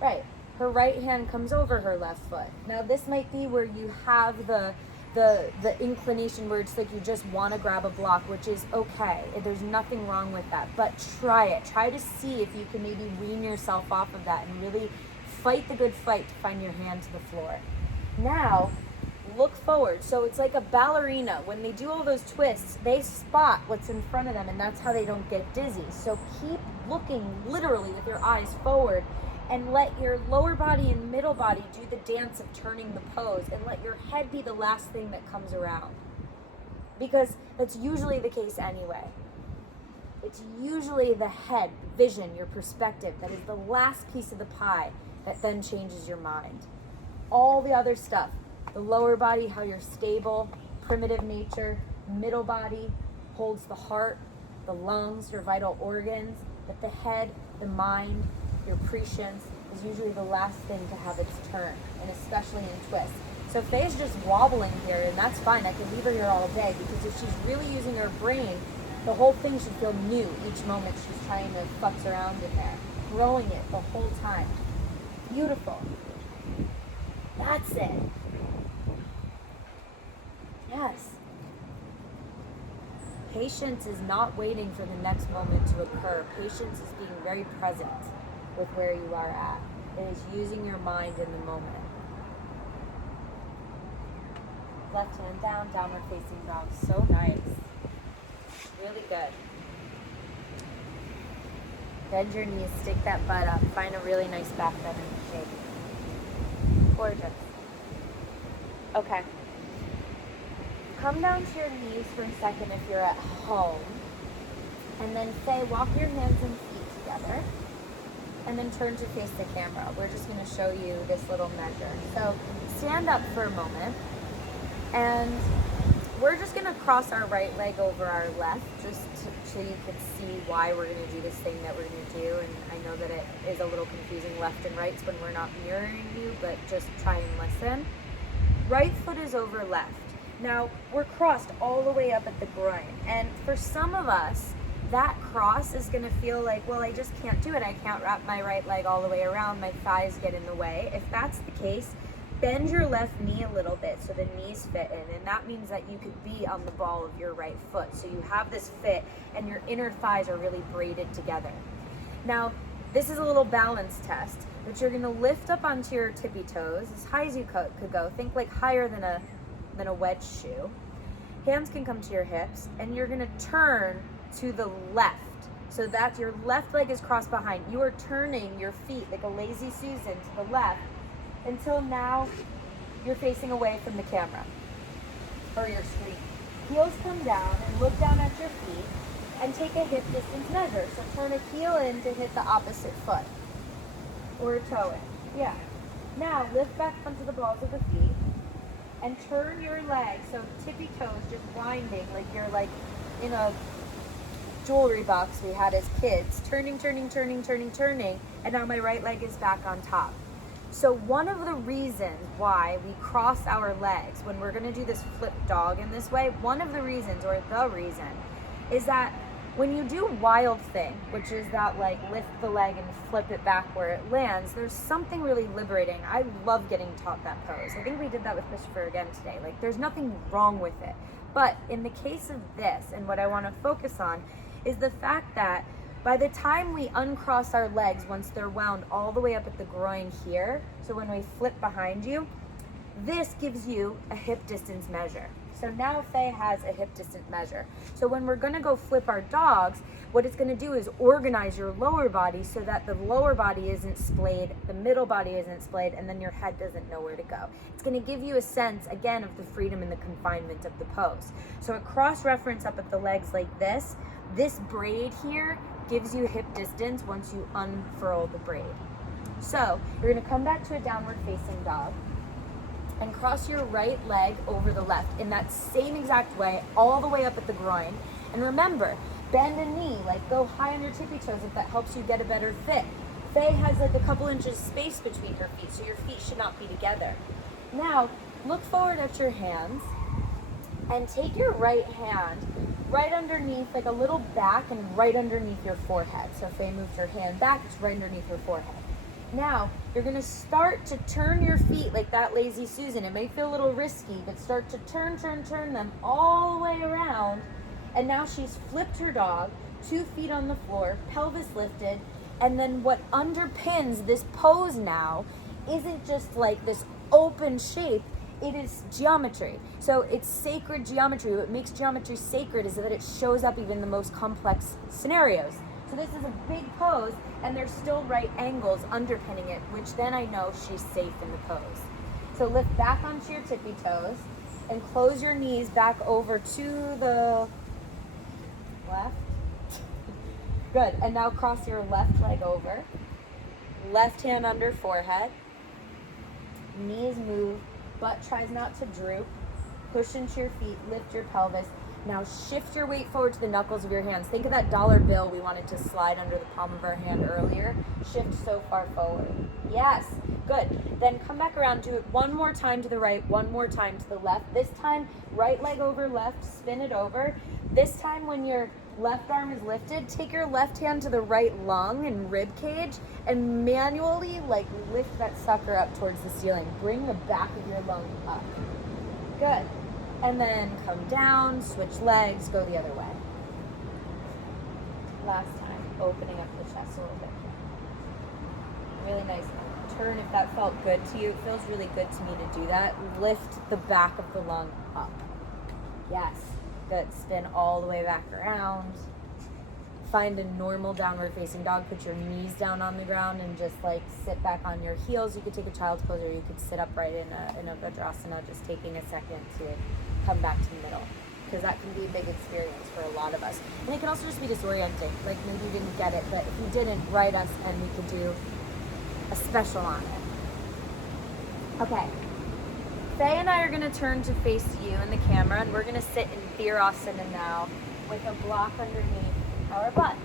Right. Her right hand comes over her left foot. Now this might be where you have the inclination where it's like you just want to grab a block, which is okay. There's nothing wrong with that. But try it. Try to see if you can maybe wean yourself off of that and really fight the good fight to find your hand to the floor. Now, look forward. So it's like a ballerina. When they do all those twists, they spot what's in front of them, and that's how they don't get dizzy. So keep looking literally with your eyes forward, and let your lower body and middle body do the dance of turning the pose, and let your head be the last thing that comes around. Because that's usually the case anyway. It's usually the head, vision, your perspective, that is the last piece of the pie. that then changes your mind. All the other stuff, the lower body, how you're stable, primitive nature, middle body holds the heart, the lungs, your vital organs, but the head, the mind, your prescience is usually the last thing to have its turn, and especially in twists. So Faye's just wobbling here, and that's fine. I can leave her here all day, because if she's really using her brain, the whole thing should feel new each moment she's trying to futz around in there, growing it the whole time. Beautiful. That's it. Yes. Patience is not waiting for the next moment to occur. Patience is being very present with where you are at. It is using your mind in the moment. Left hand down, downward facing dog. So nice. Really good. Bend your knees, stick that butt up. Find a really nice back bend in the shape. Gorgeous. Okay. Come down to your knees for a second if you're at home. And then walk your hands and feet together. And then turn to face the camera. We're just going to show you this little measure. So stand up for a moment. And we're just going to cross our right leg over our left, just so you can see why we're going to do this thing that we're going to do. And I know that it is a little confusing left and rights when we're not mirroring you, but just try and listen. Right foot is over left. Now, we're crossed all the way up at the groin. And for some of us, that cross is going to feel like, well, I just can't do it. I can't wrap my right leg all the way around. My thighs get in the way. If that's the case, bend your left knee a little bit so the knees fit in, and that means that you could be on the ball of your right foot. So you have this fit and your inner thighs are really braided together. Now, this is a little balance test, but you're gonna lift up onto your tippy toes as high as you could go. Think like higher than a wedge shoe. Hands can come to your hips, and you're gonna turn to the left. So that your left leg is crossed behind. You are turning your feet like a lazy Susan to the left, until now you're facing away from the camera or your screen. Heels come down and look down at your feet and take a hip distance measure. So turn a heel in to hit the opposite foot or a toe in. Yeah. Now lift back onto the balls of the feet and turn your legs. So tippy toes just winding like you're like in a jewelry box we had as kids. Turning, and now my right leg is back on top. So one of the reasons why we cross our legs when we're going to do this flip dog in this way, one of the reasons, or the reason, is that when you do wild thing, which is that like lift the leg and flip it back where it lands, there's something really liberating. I love getting taught that pose. I think we did that with Christopher again today. Like there's nothing wrong with it. But in the case of this, and what I want to focus on, is the fact that by the time we uncross our legs, once they're wound all the way up at the groin here, so when we flip behind you, this gives you a hip distance measure. So now Faye has a hip distance measure. So when we're gonna go flip our dogs, what it's gonna do is organize your lower body so that the lower body isn't splayed, the middle body isn't splayed, and then your head doesn't know where to go. It's gonna give you a sense, again, of the freedom and the confinement of the pose. So a cross-reference up at the legs like this braid here gives you hip distance once you unfurl the braid. So you're gonna come back to a downward facing dog and cross your right leg over the left in that same exact way, all the way up at the groin. And remember, bend a knee, like go high on your tippy toes if that helps you get a better fit. Faye has like a couple inches space between her feet, so your feet should not be together. Now, look forward at your hands and take your right hand right underneath, like a little back and right underneath your forehead. So Faye moved her hand back, it's right underneath your forehead. Now, you're gonna start to turn your feet like that lazy Susan. It may feel a little risky, but start to turn them all the way around. And now she's flipped her dog, 2 feet on the floor, pelvis lifted. And then what underpins this pose now isn't just like this open shape, it is geometry. So it's sacred geometry. What makes geometry sacred is that it shows up even in the most complex scenarios. So this is a big pose, and there's still right angles underpinning it, which then I know she's safe in the pose. So lift back onto your tippy toes and close your knees back over to the left. Good, and now cross your left leg over. Left hand under forehead. Knees move, butt tries not to droop. Push into your feet, lift your pelvis. Now shift your weight forward to the knuckles of your hands. Think of that dollar bill we wanted to slide under the palm of our hand earlier. Shift so far forward. Yes, good. Then come back around, do it one more time to the right, one more time to the left. This time, right leg over left, spin it over. This time when your left arm is lifted, take your left hand to the right lung and rib cage and manually like lift that sucker up towards the ceiling. Bring the back of your lung up. Good. And then come down, switch legs, go the other way. Last time, opening up the chest a little bit. Really nice. Turn if that felt good to you. It feels really good to me to do that. Lift the back of the lung up. Yes. Good. Spin all the way back around. Find a normal downward facing dog. Put your knees down on the ground and just like sit back on your heels. You could take a child's pose or you could sit upright in a Vajrasana, just taking a second to come back to the middle, because that can be a big experience for a lot of us. And it can also just be disorienting. Like maybe you didn't get it, but if you didn't, write us and we could do a special on it. Okay. Faye and I are going to turn to face you in the camera, and we're going to sit in Virasana now with a block underneath our butts.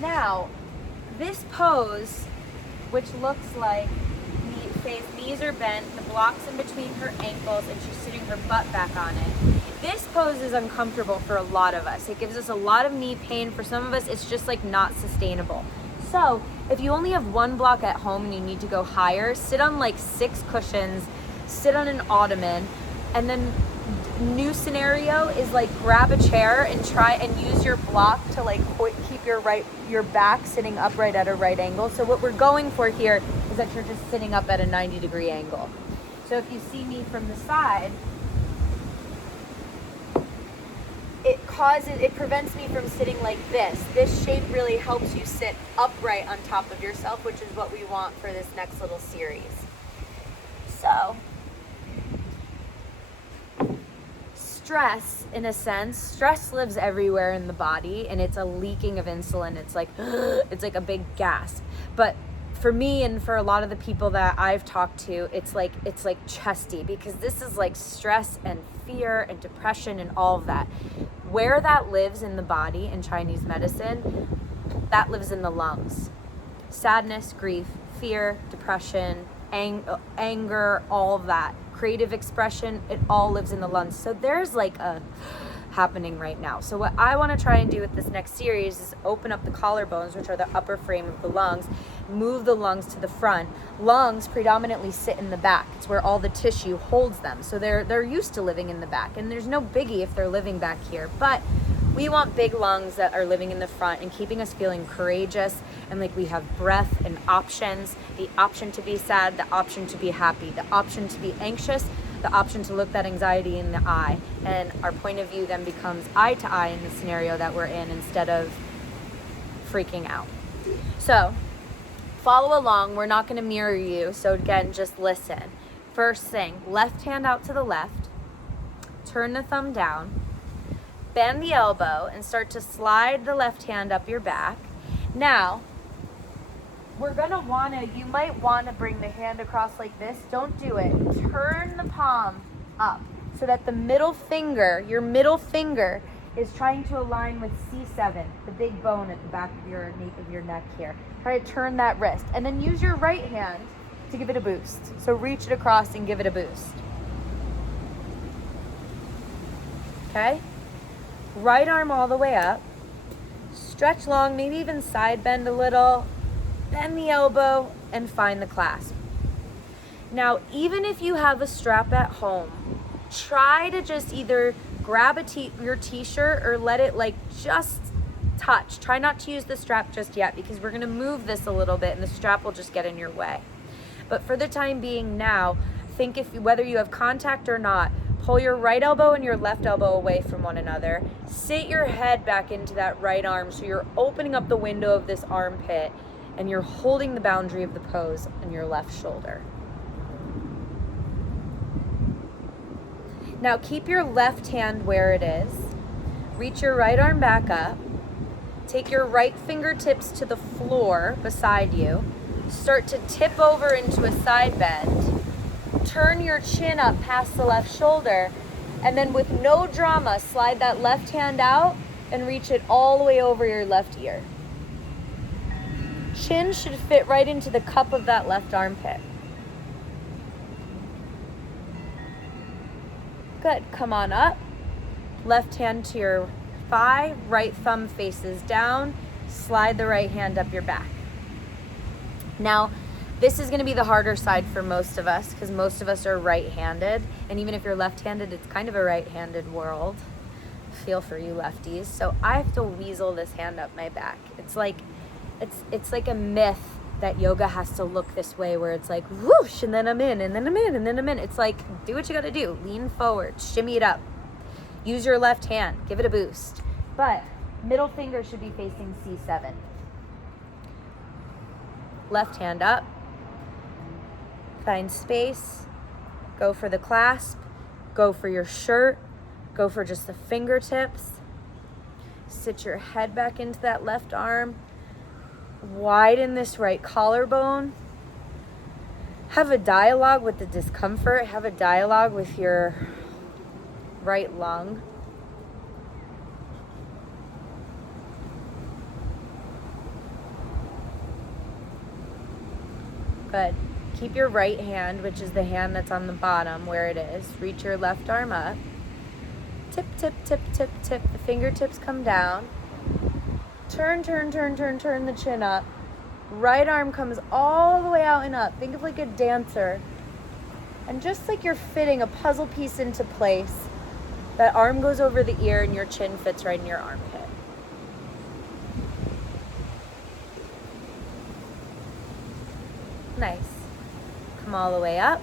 Now, this pose, which looks like Faye's knees are bent, the block's in between her ankles, and she's sitting her butt back on it. This pose is uncomfortable for a lot of us. It gives us a lot of knee pain. For some of us, it's just like not sustainable. So if you only have one block at home and you need to go higher, sit on like 6 cushions, sit on an ottoman, and then new scenario is like grab a chair and try and use your block to like keep your back sitting upright at a right angle. So what we're going for here is that you're just sitting up at a 90-degree angle. So if you see me from the side, it prevents me from sitting like this. This shape really helps you sit upright on top of yourself, which is what we want for this next little series. So stress, in a sense, stress lives everywhere in the body, and it's a leaking of insulin. It's like a big gasp. But for me and for a lot of the people that I've talked to, it's like chesty, because this is like stress and fear and depression and all of that. Where that lives in the body in Chinese medicine, that lives in the lungs. Sadness, grief, fear, depression, anger, all of that. Creative expression, it all lives in the lungs. So there's like a happening right now. So what I want to try and do with this next series is open up the collarbones, which are the upper frame of the lungs, move the lungs to the front. Lungs predominantly sit in the back. It's where all the tissue holds them. So they're used to living in the back, and there's no biggie if they're living back here. But we want big lungs that are living in the front and keeping us feeling courageous and like we have breath and options. The option to be sad, the option to be happy, the option to be anxious, the option to look that anxiety in the eye. And our point of view then becomes eye to eye in the scenario that we're in instead of freaking out. So follow along. We're not going to mirror you. So again, just listen. First thing, left hand out to the left. Turn the thumb down. Bend the elbow and start to slide the left hand up your back. Now, you might want to bring the hand across like this. Don't do it. Turn the palm up so that your middle finger is trying to align with C7, the big bone at the back of your nape of your neck here. Try to turn that wrist. And then use your right hand to give it a boost. So reach it across and give it a boost. Okay? Right arm all the way up. Stretch long, maybe even side bend a little. Bend the elbow and find the clasp. Now, even if you have a strap at home, try to just either grab your t-shirt or let it like just touch. Try not to use the strap just yet, because we're gonna move this a little bit and the strap will just get in your way. But for the time being now, think whether you have contact or not, pull your right elbow and your left elbow away from one another. Sit your head back into that right arm so you're opening up the window of this armpit and you're holding the boundary of the pose on your left shoulder. Now keep your left hand where it is. Reach your right arm back up. Take your right fingertips to the floor beside you. Start to tip over into a side bend. Turn your chin up past the left shoulder. And then with no drama, slide that left hand out and reach it all the way over your left ear. Chin should fit right into the cup of that left armpit. Good. Come on up. Left hand to your thigh, right thumb faces down. Slide the right hand up your back. Now, this is going to be the harder side for most of us because most of us are right-handed. And even if you're left-handed, it's kind of a right-handed world. Feel for you lefties. So I have to weasel this hand up my back. It's like a myth that yoga has to look this way where it's like whoosh and then I'm in and then I'm in and then I'm in. It's like do what you got to do. Lean forward, shimmy it up. Use your left hand, give it a boost. But middle finger should be facing C7. Left hand up. Find space. Go for the clasp. Go for your shirt. Go for just the fingertips. Sit your head back into that left arm. Widen this right collarbone. Have a dialogue with the discomfort. Have a dialogue with your right lung. Good. Keep your right hand, which is the hand that's on the bottom where it is. Reach your left arm up. Tip, tip, tip, tip, tip. The fingertips come down. Turn, turn, turn, turn, turn the chin up. Right arm comes all the way out and up. Think of like a dancer. And just like you're fitting a puzzle piece into place, that arm goes over the ear and your chin fits right in your armpit. Nice. Come all the way up.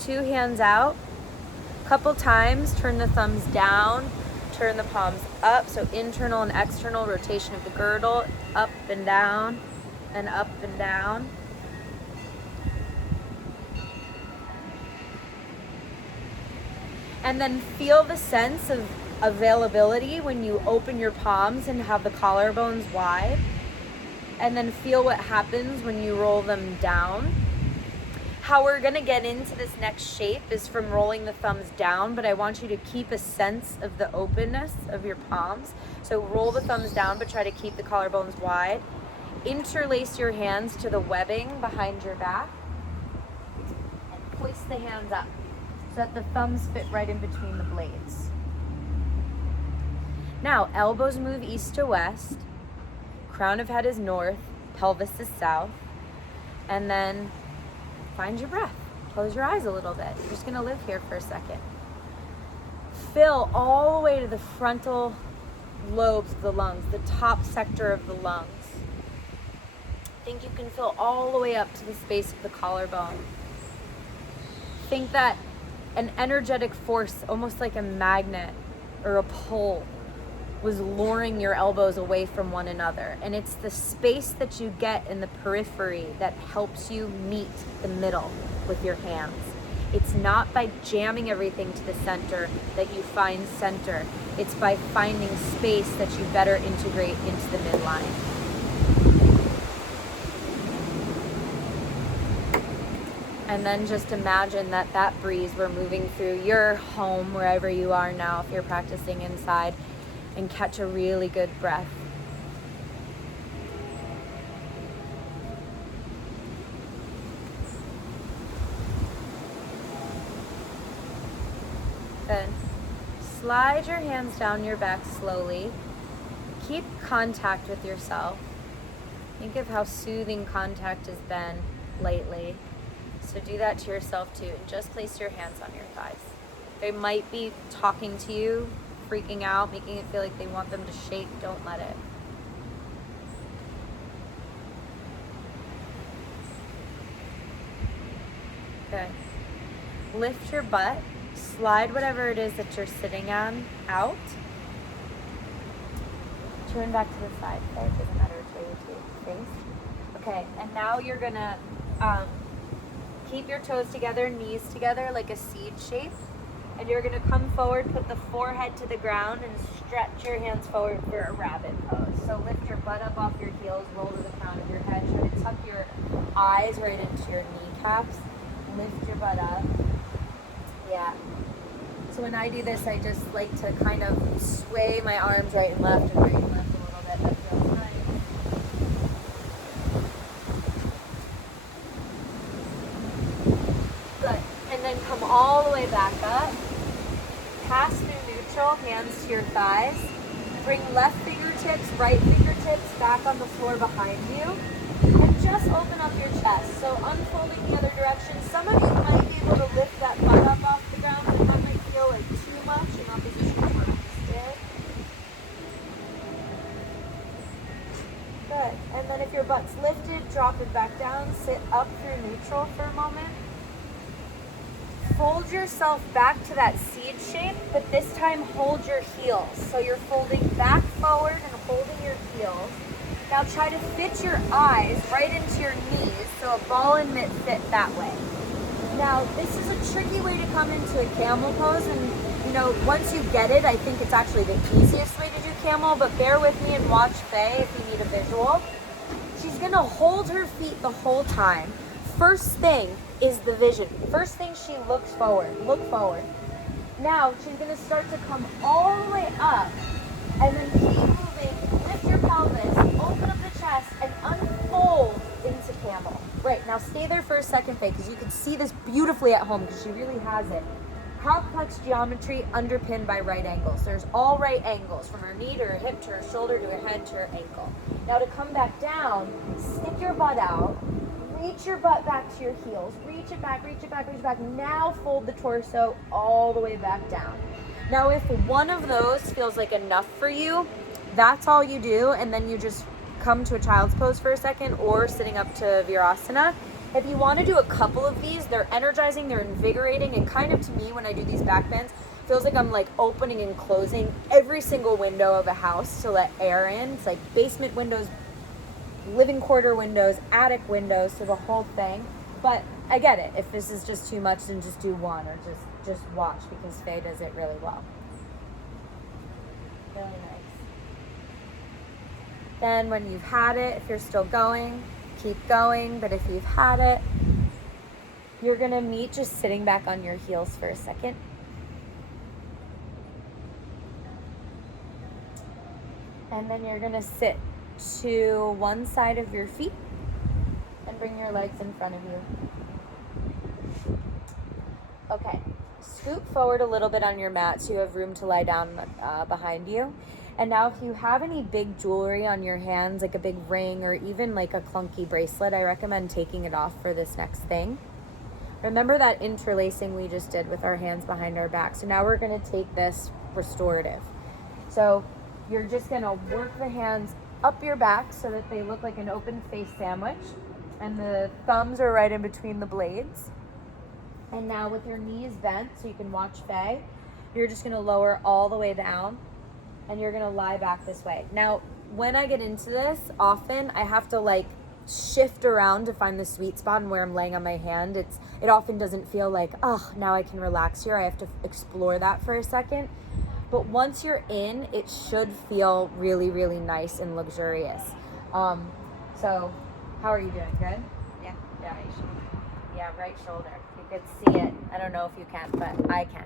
2 hands out. Couple times, turn the thumbs down, turn the palms up. So internal and external rotation of the girdle, up and down, and up and down. And then feel the sense of availability when you open your palms and have the collarbones wide. And then feel what happens when you roll them down. How we're gonna get into this next shape is from rolling the thumbs down, but I want you to keep a sense of the openness of your palms. So roll the thumbs down, but try to keep the collarbones wide. Interlace your hands to the webbing behind your back. And twist the hands up so that the thumbs fit right in between the blades. Now, elbows move east to west. Crown of head is north, pelvis is south. And then find your breath. Close your eyes a little bit. You're just gonna live here for a second. Fill all the way to the frontal lobes of the lungs, the top sector of the lungs. Think you can fill all the way up to the space of the collarbone. Think that an energetic force, almost like a magnet or a pull, was luring your elbows away from one another. And it's the space that you get in the periphery that helps you meet the middle with your hands. It's not by jamming everything to the center that you find center. It's by finding space that you better integrate into the midline. And then just imagine that breeze, we're moving through your home, wherever you are now, if you're practicing inside, and catch a really good breath. Good. Slide your hands down your back slowly. Keep contact with yourself. Think of how soothing contact has been lately. So do that to yourself too. And just place your hands on your thighs. They might be talking to you, freaking out, making it feel like they want them to shake. Don't let it. Okay. Lift your butt. Slide whatever it is that you're sitting on out. Turn back to the side. Okay, it doesn't matter which way you face. Okay, and now you're gonna keep your toes together, knees together like a seed shape. And you're gonna come forward, put the forehead to the ground, and stretch your hands forward for a rabbit pose. So lift your butt up off your heels, roll to the crown of your head, try to tuck your eyes right into your kneecaps, lift your butt up. Yeah. So when I do this, I just like to kind of sway my arms right and left and right and left a little bit. That feels nice. Good. And then come all the way back up. Pass through neutral, hands to your thighs. Bring left fingertips, right fingertips back on the floor behind you. And just open up your chest. So unfolding the other direction. Some of you might be able to lift that butt up off the ground, but that might feel like too much in opposition to what I just did. Good. And then if your butt's lifted, drop it back down. Sit up through neutral for a moment. Fold yourself back to that seed shape, but this time hold your heels. So you're folding back forward and holding your heels. Now try to fit your eyes right into your knees, so a ball and mitt fit that way. Now this is a tricky way to come into a camel pose, and you know, once you get it, I think it's actually the easiest way to do camel, but bear with me and watch Faye if you need a visual. She's gonna hold her feet the whole time. First thing is the vision. First thing, she looks forward. Look forward. Now she's gonna start to come all the way up, and then keep moving. Lift your pelvis, open up the chest, and unfold into camel. Great. Now stay there for a second, Faye, because you can see this beautifully at home because she really has it. Complex geometry underpinned by right angles. There's all right angles from her knee to her hip to her shoulder to her head to her ankle. Now to come back down, stick your butt out. Reach your butt back to your heels. Reach it back, reach it back, reach it back. Now fold the torso all the way back down. Now if one of those feels like enough for you, that's all you do, and then you just come to a child's pose for a second or sitting up to Virasana. If you want to do a couple of these, they're energizing, they're invigorating, and kind of to me when I do these back bends, feels like I'm like opening and closing every single window of a house to let air in. It's like basement windows, living quarter windows, attic windows, so the whole thing. But I get it. If this is just too much, then just do one, or just watch, because Faye does it really well. Really nice. Then when you've had it, if you're still going, keep going. But if you've had it, you're gonna meet just sitting back on your heels for a second. And then you're gonna sit to one side of your feet and bring your legs in front of you. Okay, scoot forward a little bit on your mat so you have room to lie down behind you. And now if you have any big jewelry on your hands, like a big ring or even like a clunky bracelet, I recommend taking it off for this next thing. Remember that interlacing we just did with our hands behind our back. So now we're gonna take this restorative. So you're just gonna work the hands up your back so that they look like an open face sandwich, and the thumbs are right in between the blades. And now with your knees bent so you can watch Faye, you're just gonna lower all the way down and you're gonna lie back this way. Now when I get into this, often I have to like shift around to find the sweet spot and where I'm laying on my hand. It often doesn't feel like, oh, now I can relax here. I have to explore that for a second. But once you're in, it should feel really, really nice and luxurious. So how are you doing? Good? Yeah, you should. Yeah, right shoulder. You could see it. I don't know if you can, but I can.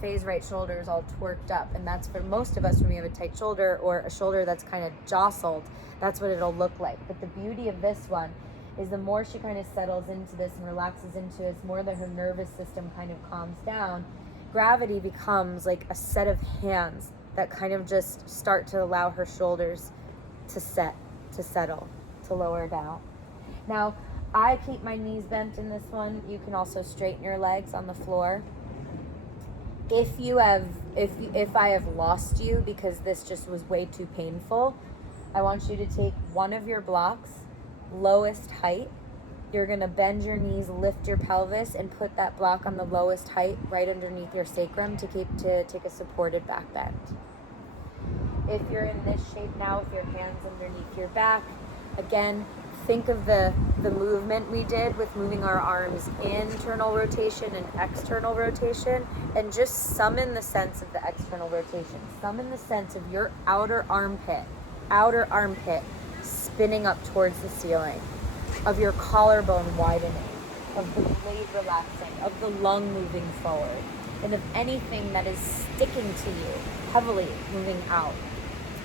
Faye's right shoulder is all twerked up, and that's for most of us when we have a tight shoulder or a shoulder that's kind of jostled. That's what it'll look like. But the beauty of this one is the more she kind of settles into this and relaxes into it, the more that her nervous system kind of calms down. Gravity becomes like a set of hands that kind of just start to allow her shoulders to settle, to lower down. Now, I keep my knees bent in this one. You can also straighten your legs on the floor. If I have lost you because this just was way too painful, I want you to take one of your blocks, lowest height. You're gonna bend your knees, lift your pelvis, and put that block on the lowest height right underneath your sacrum to take a supported back bend. If you're in this shape now with your hands underneath your back, again, think of the movement we did with moving our arms, internal rotation and external rotation, and just summon the sense of the external rotation. Summon the sense of your outer armpit spinning up towards the ceiling, of your collarbone widening, of the blade relaxing, of the lung moving forward, and of anything that is sticking to you heavily moving out.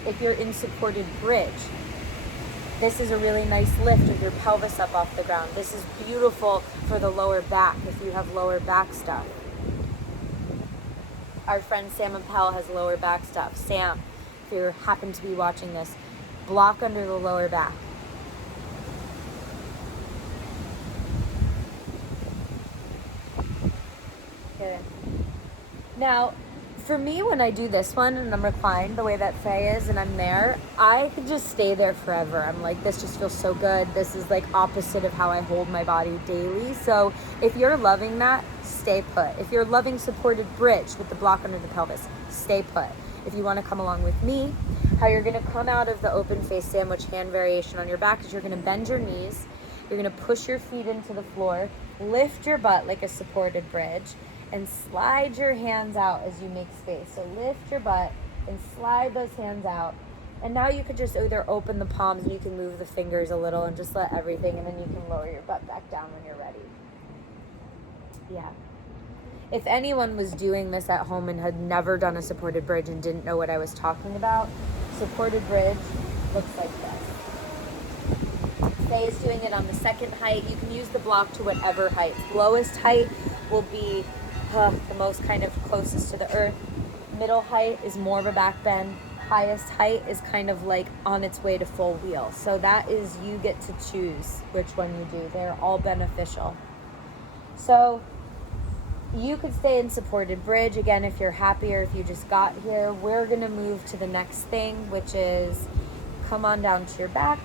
If you're in supported bridge, this is a really nice lift of your pelvis up off the ground. This is beautiful for the lower back if you have lower back stuff. Our friend Sam Appel has lower back stuff. Sam, if you happen to be watching this, block under the lower back. Good. Now, for me, when I do this one and I'm reclined the way that Faye is and I'm there, I could just stay there forever. I'm like, this just feels so good. This is like opposite of how I hold my body daily. So if you're loving that, stay put. If you're loving supported bridge with the block under the pelvis, stay put. If you want to come along with me, how you're going to come out of the open face sandwich hand variation on your back is you're going to bend your knees. You're going to push your feet into the floor, lift your butt like a supported bridge, and slide your hands out as you make space. So lift your butt and slide those hands out. And now you could just either open the palms and you can move the fingers a little and just let everything, and then you can lower your butt back down when you're ready. Yeah. If anyone was doing this at home and had never done a supported bridge and didn't know what I was talking about, supported bridge looks like this. Faye is doing it on the second height. You can use the block to whatever height. Lowest height will be the most kind of closest to the earth. Middle height is more of a back bend. Highest height is kind of like on its way to full wheel. So that is, you get to choose which one you do. They're all beneficial. So you could stay in supported bridge. Again, if you're happier, if you just got here, we're going to move to the next thing, which is come on down to your back.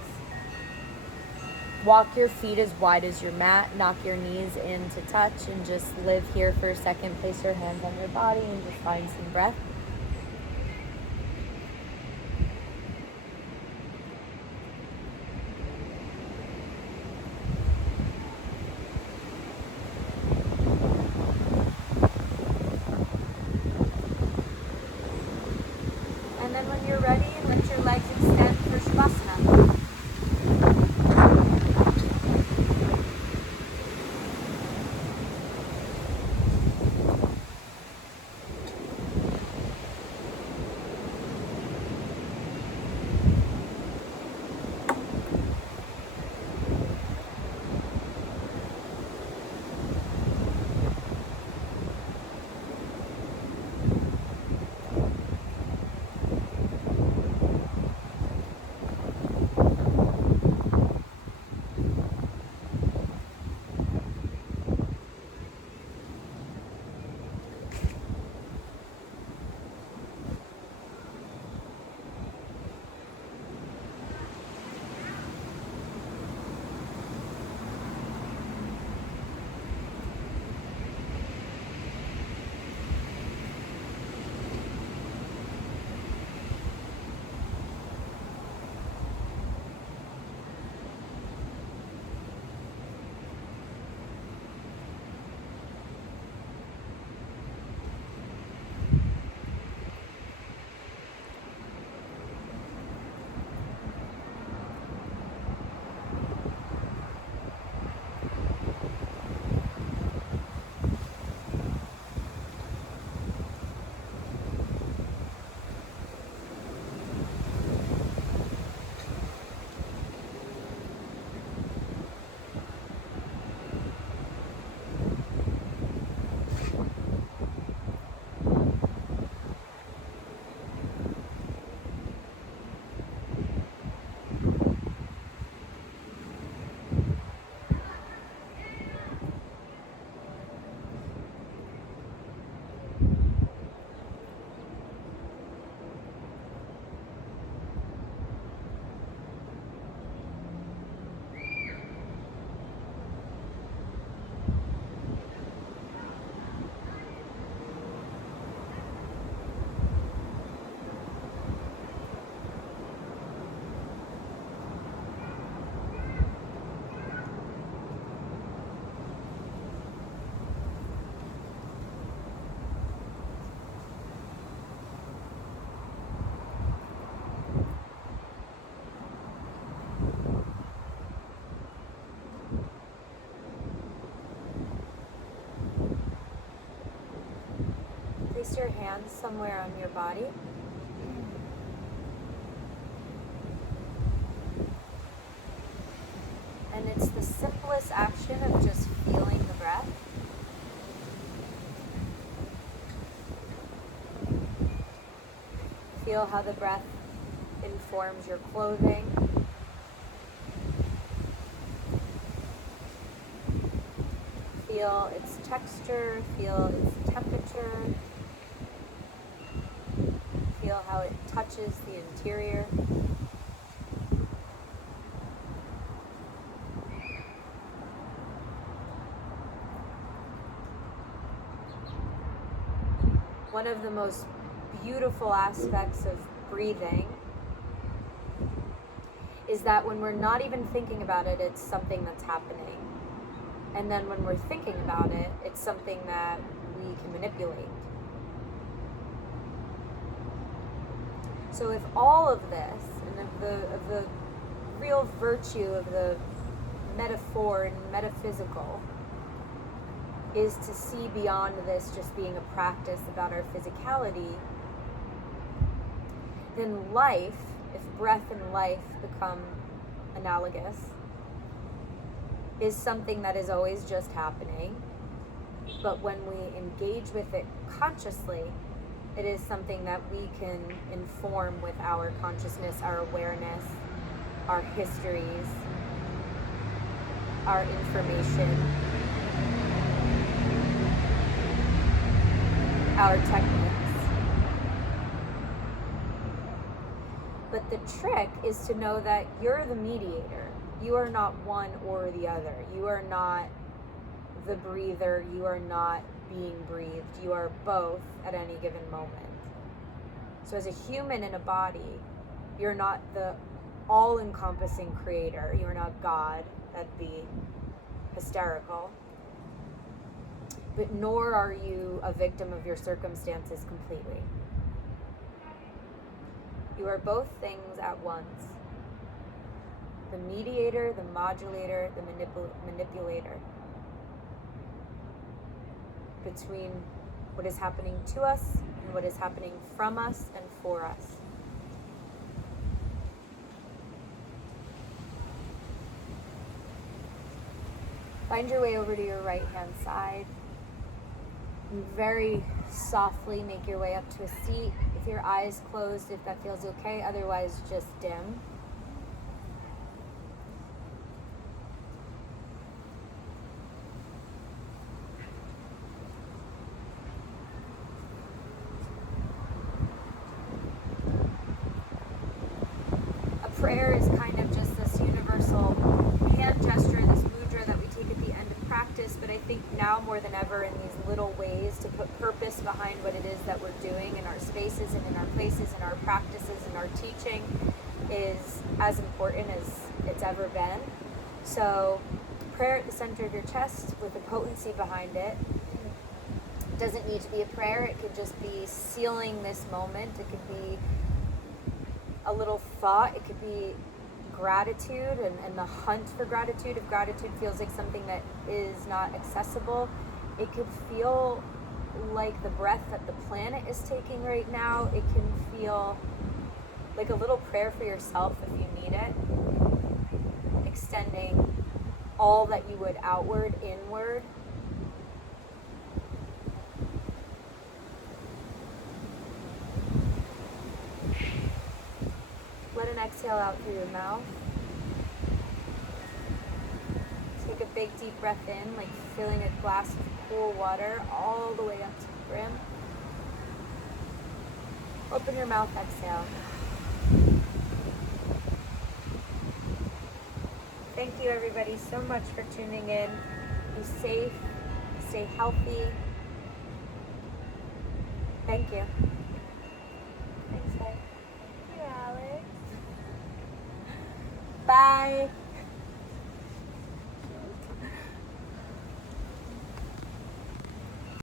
Walk your feet as wide as your mat. Knock your knees in to touch and just live here for a second. Place your hands on your body and just find some breath. And then when you're ready, let your legs extend for Shavasana. place your hands somewhere on your body. And it's the simplest action of just feeling the breath. Feel how the breath informs your clothing. Feel its texture, feel its temperature. Feel how it touches the interior. One of the most beautiful aspects of breathing is that when we're not even thinking about it, it's something that's happening. And then when we're thinking about it, it's something that we can manipulate. So if all of this, and of the real virtue of the metaphor and metaphysical, is to see beyond this just being a practice about our physicality, then life, if breath and life become analogous, is something that is always just happening. But when we engage with it consciously, it is something that we can inform with our consciousness, our awareness, our histories, our information, our techniques. But the trick is to know that you're the mediator. You are not one or the other. You are not the breather. You are not being breathed. You are both at any given moment. So as a human in a body, you're not the all-encompassing creator. You are not God. That'd be hysterical. But nor are you a victim of your circumstances completely. You are both things at once. The mediator, the modulator, the manipulator. Between what is happening to us and what is happening from us and for us. Find your way over to your right hand side. And very softly make your way up to a seat. If your eyes closed, if that feels okay, otherwise just dim. Prayer is kind of just this universal hand gesture, this mudra that we take at the end of practice, but I think now more than ever in these little ways to put purpose behind what it is that we're doing in our spaces and in our places, in our practices and our teaching is as important as it's ever been. So prayer at the center of your chest with a potency behind it. It doesn't need to be a prayer, it could just be sealing this moment, it could be a little thought, it could be gratitude and the hunt for gratitude. If gratitude feels like something that is not accessible, it could feel like the breath that the planet is taking right now. It can feel like a little prayer for yourself if you need it, extending all that you would outward, inward. Let an exhale out through your mouth. Take a big deep breath in, like filling a glass of cool water all the way up to the brim. Open your mouth, exhale. Thank you everybody so much for tuning in. Be safe, stay healthy. Thank you. Thanks, Faye. Alex. Bye.